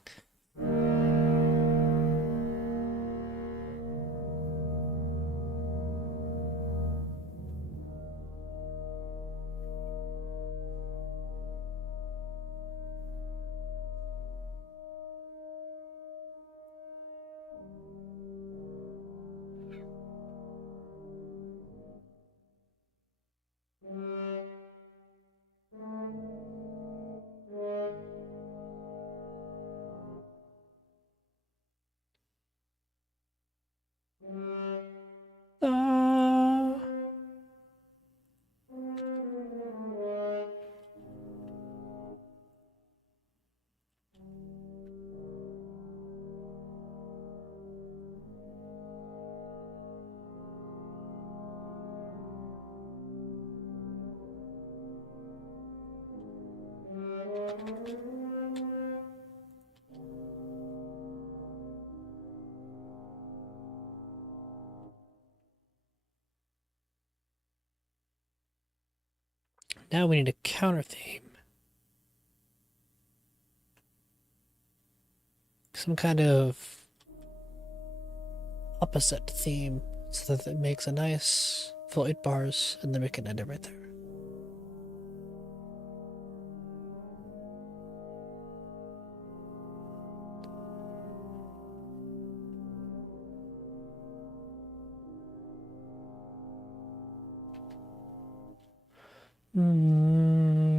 Now we need a counter theme. Some kind of opposite theme so that it makes a nice full 8 bars, and then we can end it right there.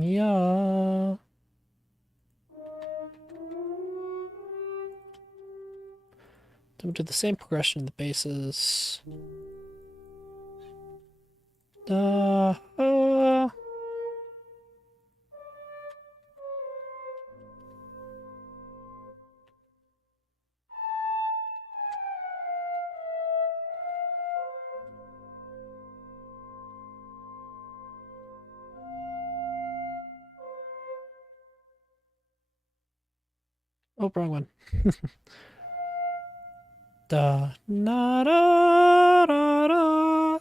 Yeah. Then we'll do the same progression in the basses. Oh, wrong one. Da na da da da.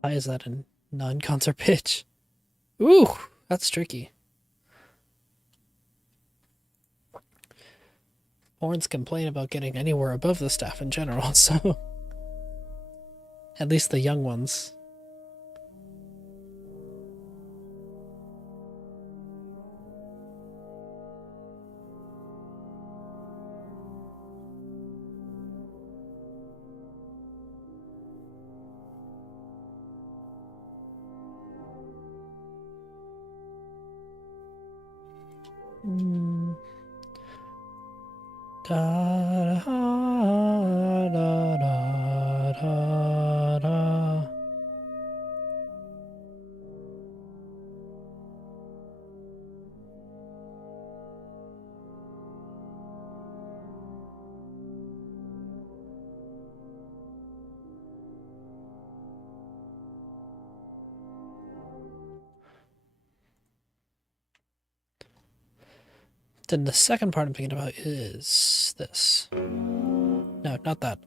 Why is that in non-concert pitch? Ooh, that's tricky. Horns complain about getting anywhere above the staff in general, so at least the young ones. Da da da da da da. Then the second part I'm thinking about is this. No, not that.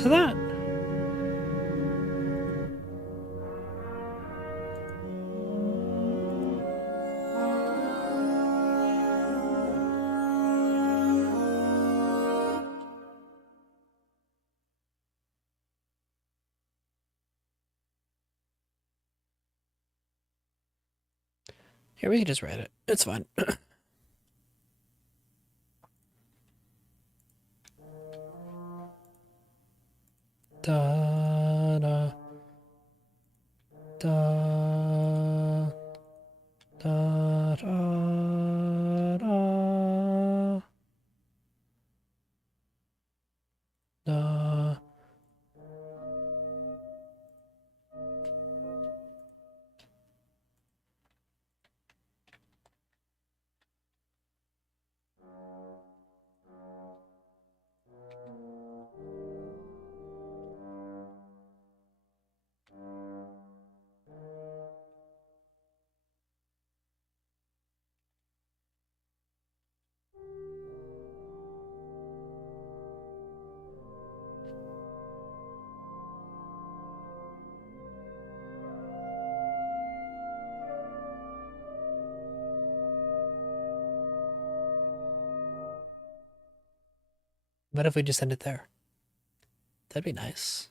So that. Here, we can just write it. It's fine. Da da da da da da da. What if we just end it there? That'd be nice.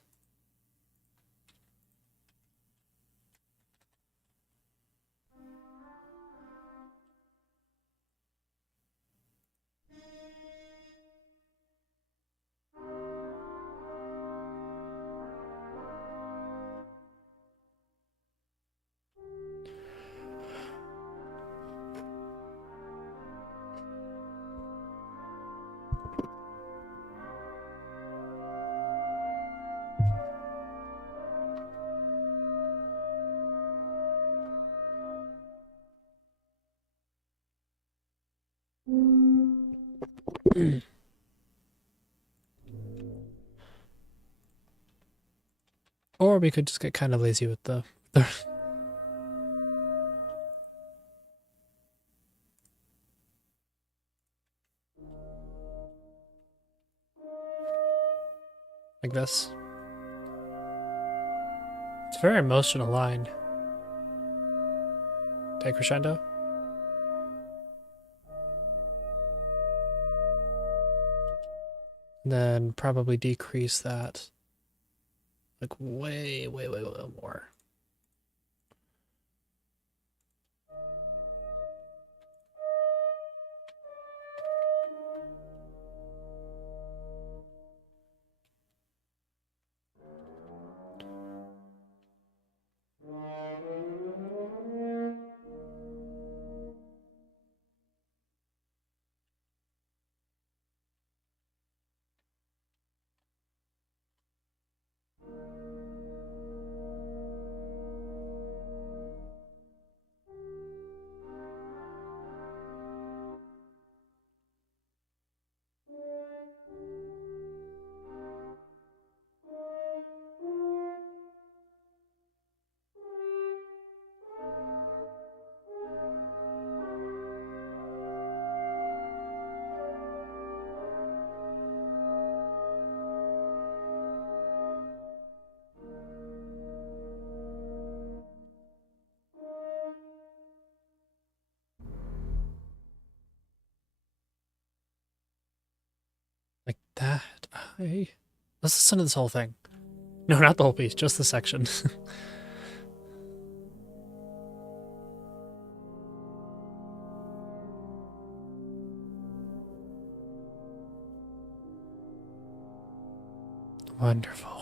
Or we could just get kind of lazy with the like this. It's a very emotional line. Decrescendo. And then probably decrease that like way more. Like that. Let's listen to this whole thing. No, not the whole piece, just the section. Wonderful.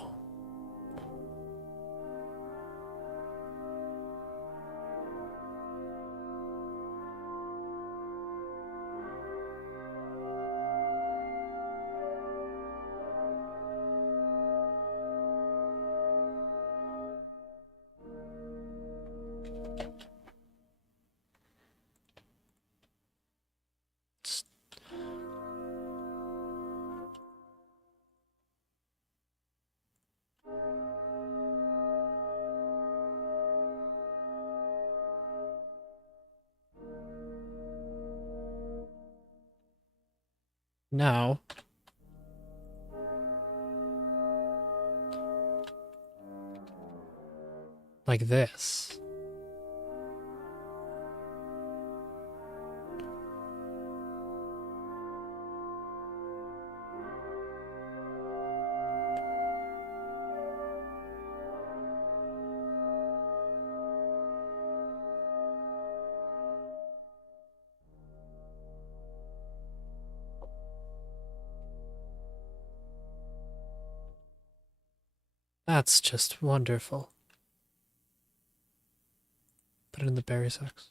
Now, like this. That's just wonderful. Put it in the berry sacs.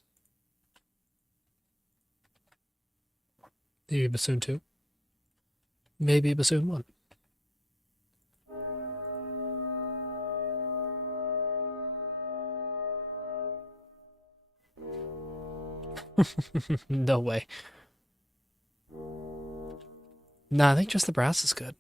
Maybe bassoon 2. Maybe bassoon 1. No way. Nah, I think just the brass is good.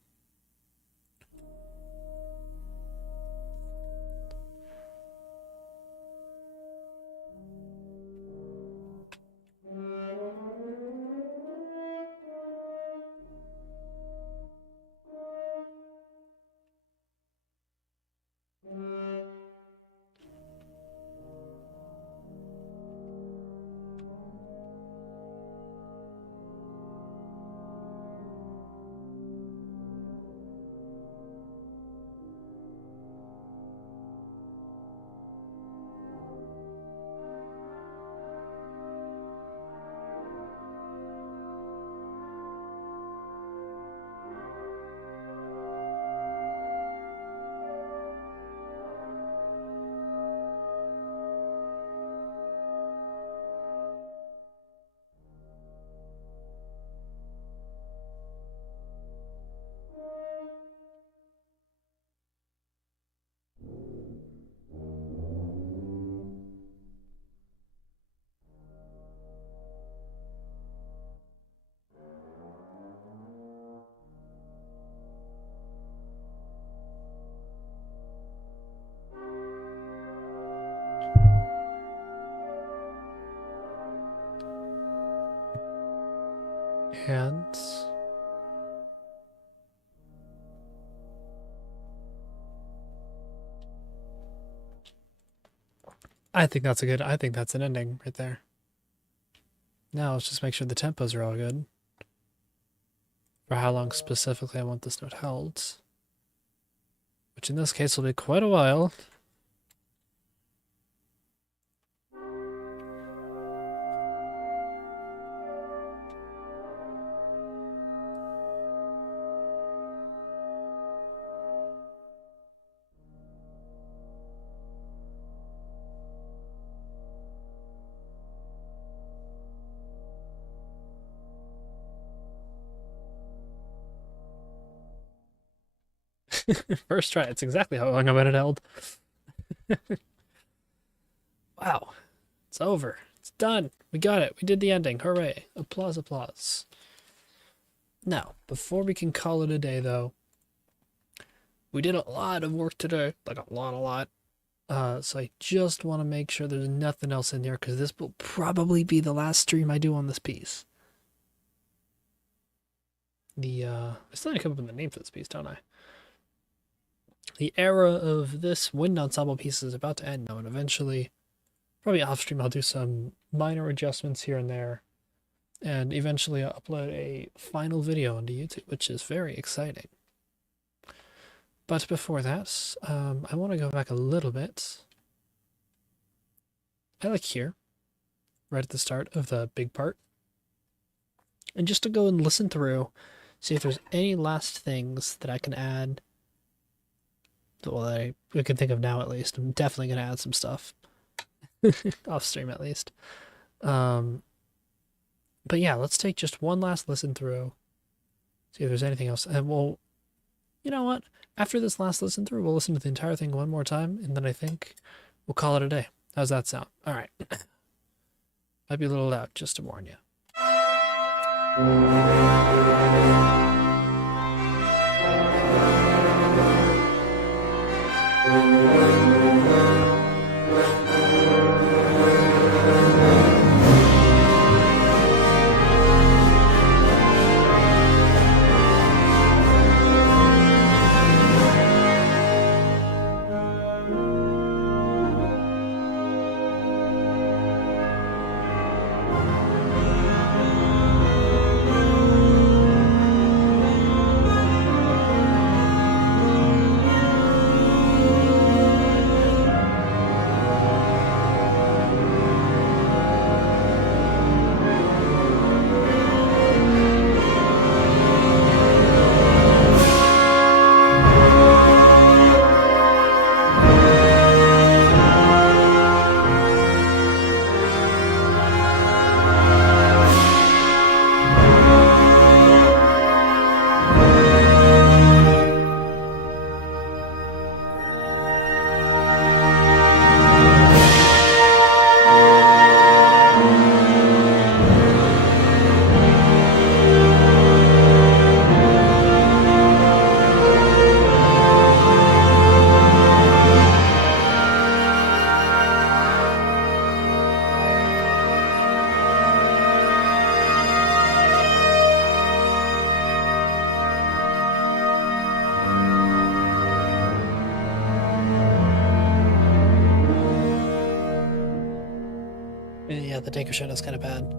And I think that's an ending right there. Now let's just make sure the tempos are all good. For how long specifically I want this note held. Which in this case will be quite a while. First try, it's exactly how long I want it held. Wow, it's over. It's done. We got it. We did the ending. Hooray. Applause, applause. Now, before we can call it a day, though, we did a lot of work today. Like a lot. So I just want to make sure there's nothing else in there, because this will probably be the last stream I do on this piece. I still need to come up with a name for this piece, don't I? The era of this wind ensemble piece is about to end now, and eventually, probably off stream, I'll do some minor adjustments here and there, and eventually I'll upload a final video onto YouTube, which is very exciting. But before that, I want to go back a little bit. I like here, right at the start of the big part, and just to go and listen through, see if there's any last things that I can add. Well, I can think of now at least. I'm definitely going to add some stuff. Off stream at least. But yeah, let's take just one last listen through. See if there's anything else. And we'll, you know what? After this last listen through, we'll listen to the entire thing one more time. And then I think we'll call it a day. How's that sound? All right. Might be a little loud, just to warn you. Yeah, the decrescendo is kind of bad.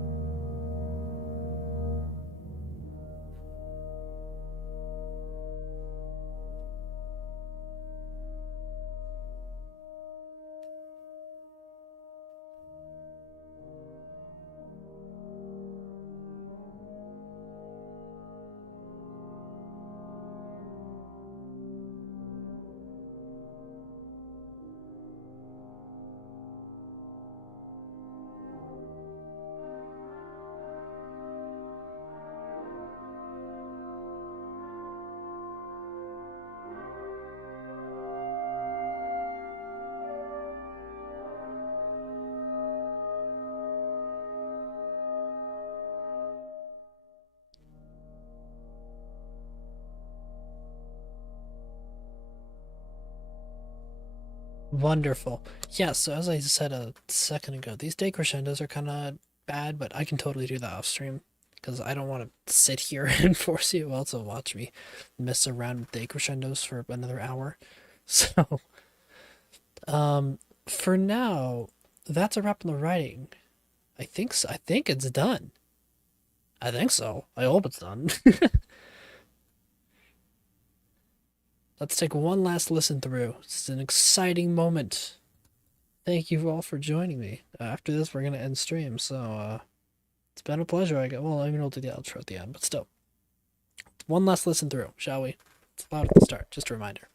Wonderful. Yeah, so as I said a second ago, these decrescendos are kind of bad, but I can totally do that off stream because I don't want to sit here and force you all to watch me mess around with decrescendos for another hour. So, for now, that's a wrap on the writing. I think so. I think it's done. I think so. I hope it's done. Let's take one last listen through. It's an exciting moment. Thank you all for joining me. After this, we're gonna end stream. So it's been a pleasure. Well, I mean, we'll do the outro at the end, but still, one last listen through, shall we? It's loud at the start. Just a reminder.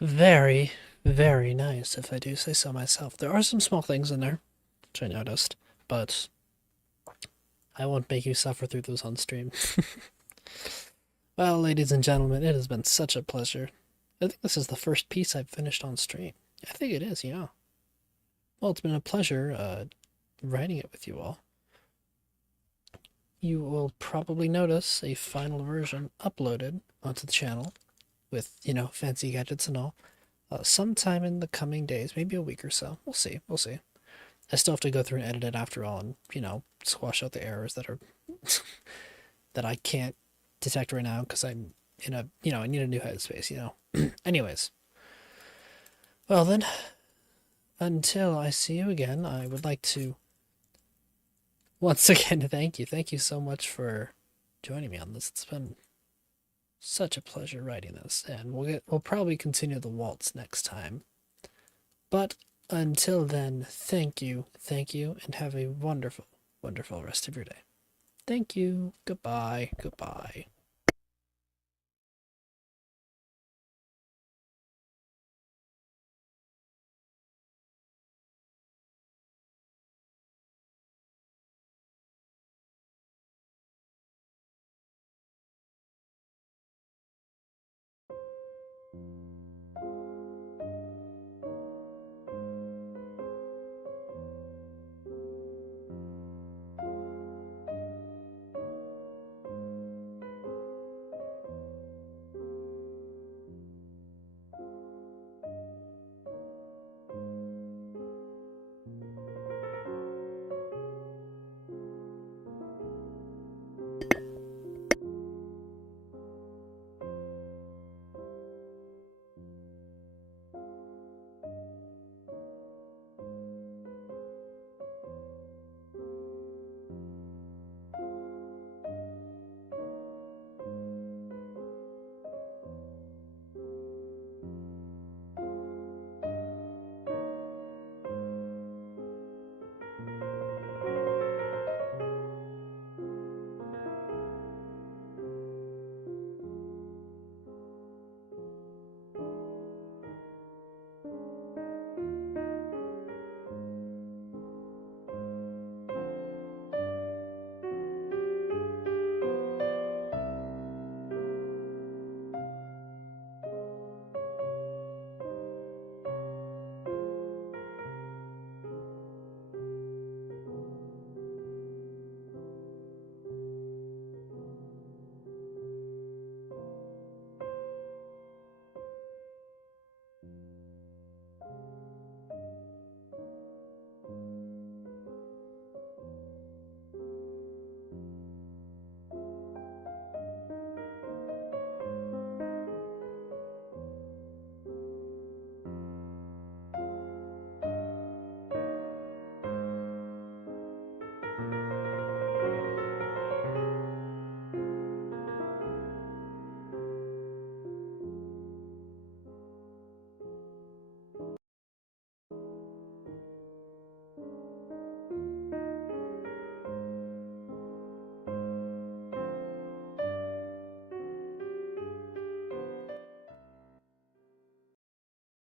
very, very nice, if I do say so myself. There are some small things in there, which I noticed, but I won't make you suffer through those on stream. Well, ladies and gentlemen, it has been such a pleasure. I think this is the first piece I've finished on stream. I think it is, yeah. Well, it's been a pleasure writing it with you all. You will probably notice a final version uploaded onto the channel with, fancy gadgets and all. Sometime in the coming days, maybe a week or so. We'll see. We'll see. I still have to go through and edit it after all and, squash out the errors that are that I can't detect right now because I'm in a, I need a new headspace, Anyways. Well then, until I see you again, I would like to once again thank you. Thank you so much for joining me on this. It's been such a pleasure writing this, and we'll probably continue the waltz next time. But until then, thank you, and have a wonderful, wonderful rest of your day. Thank you. Goodbye. Goodbye.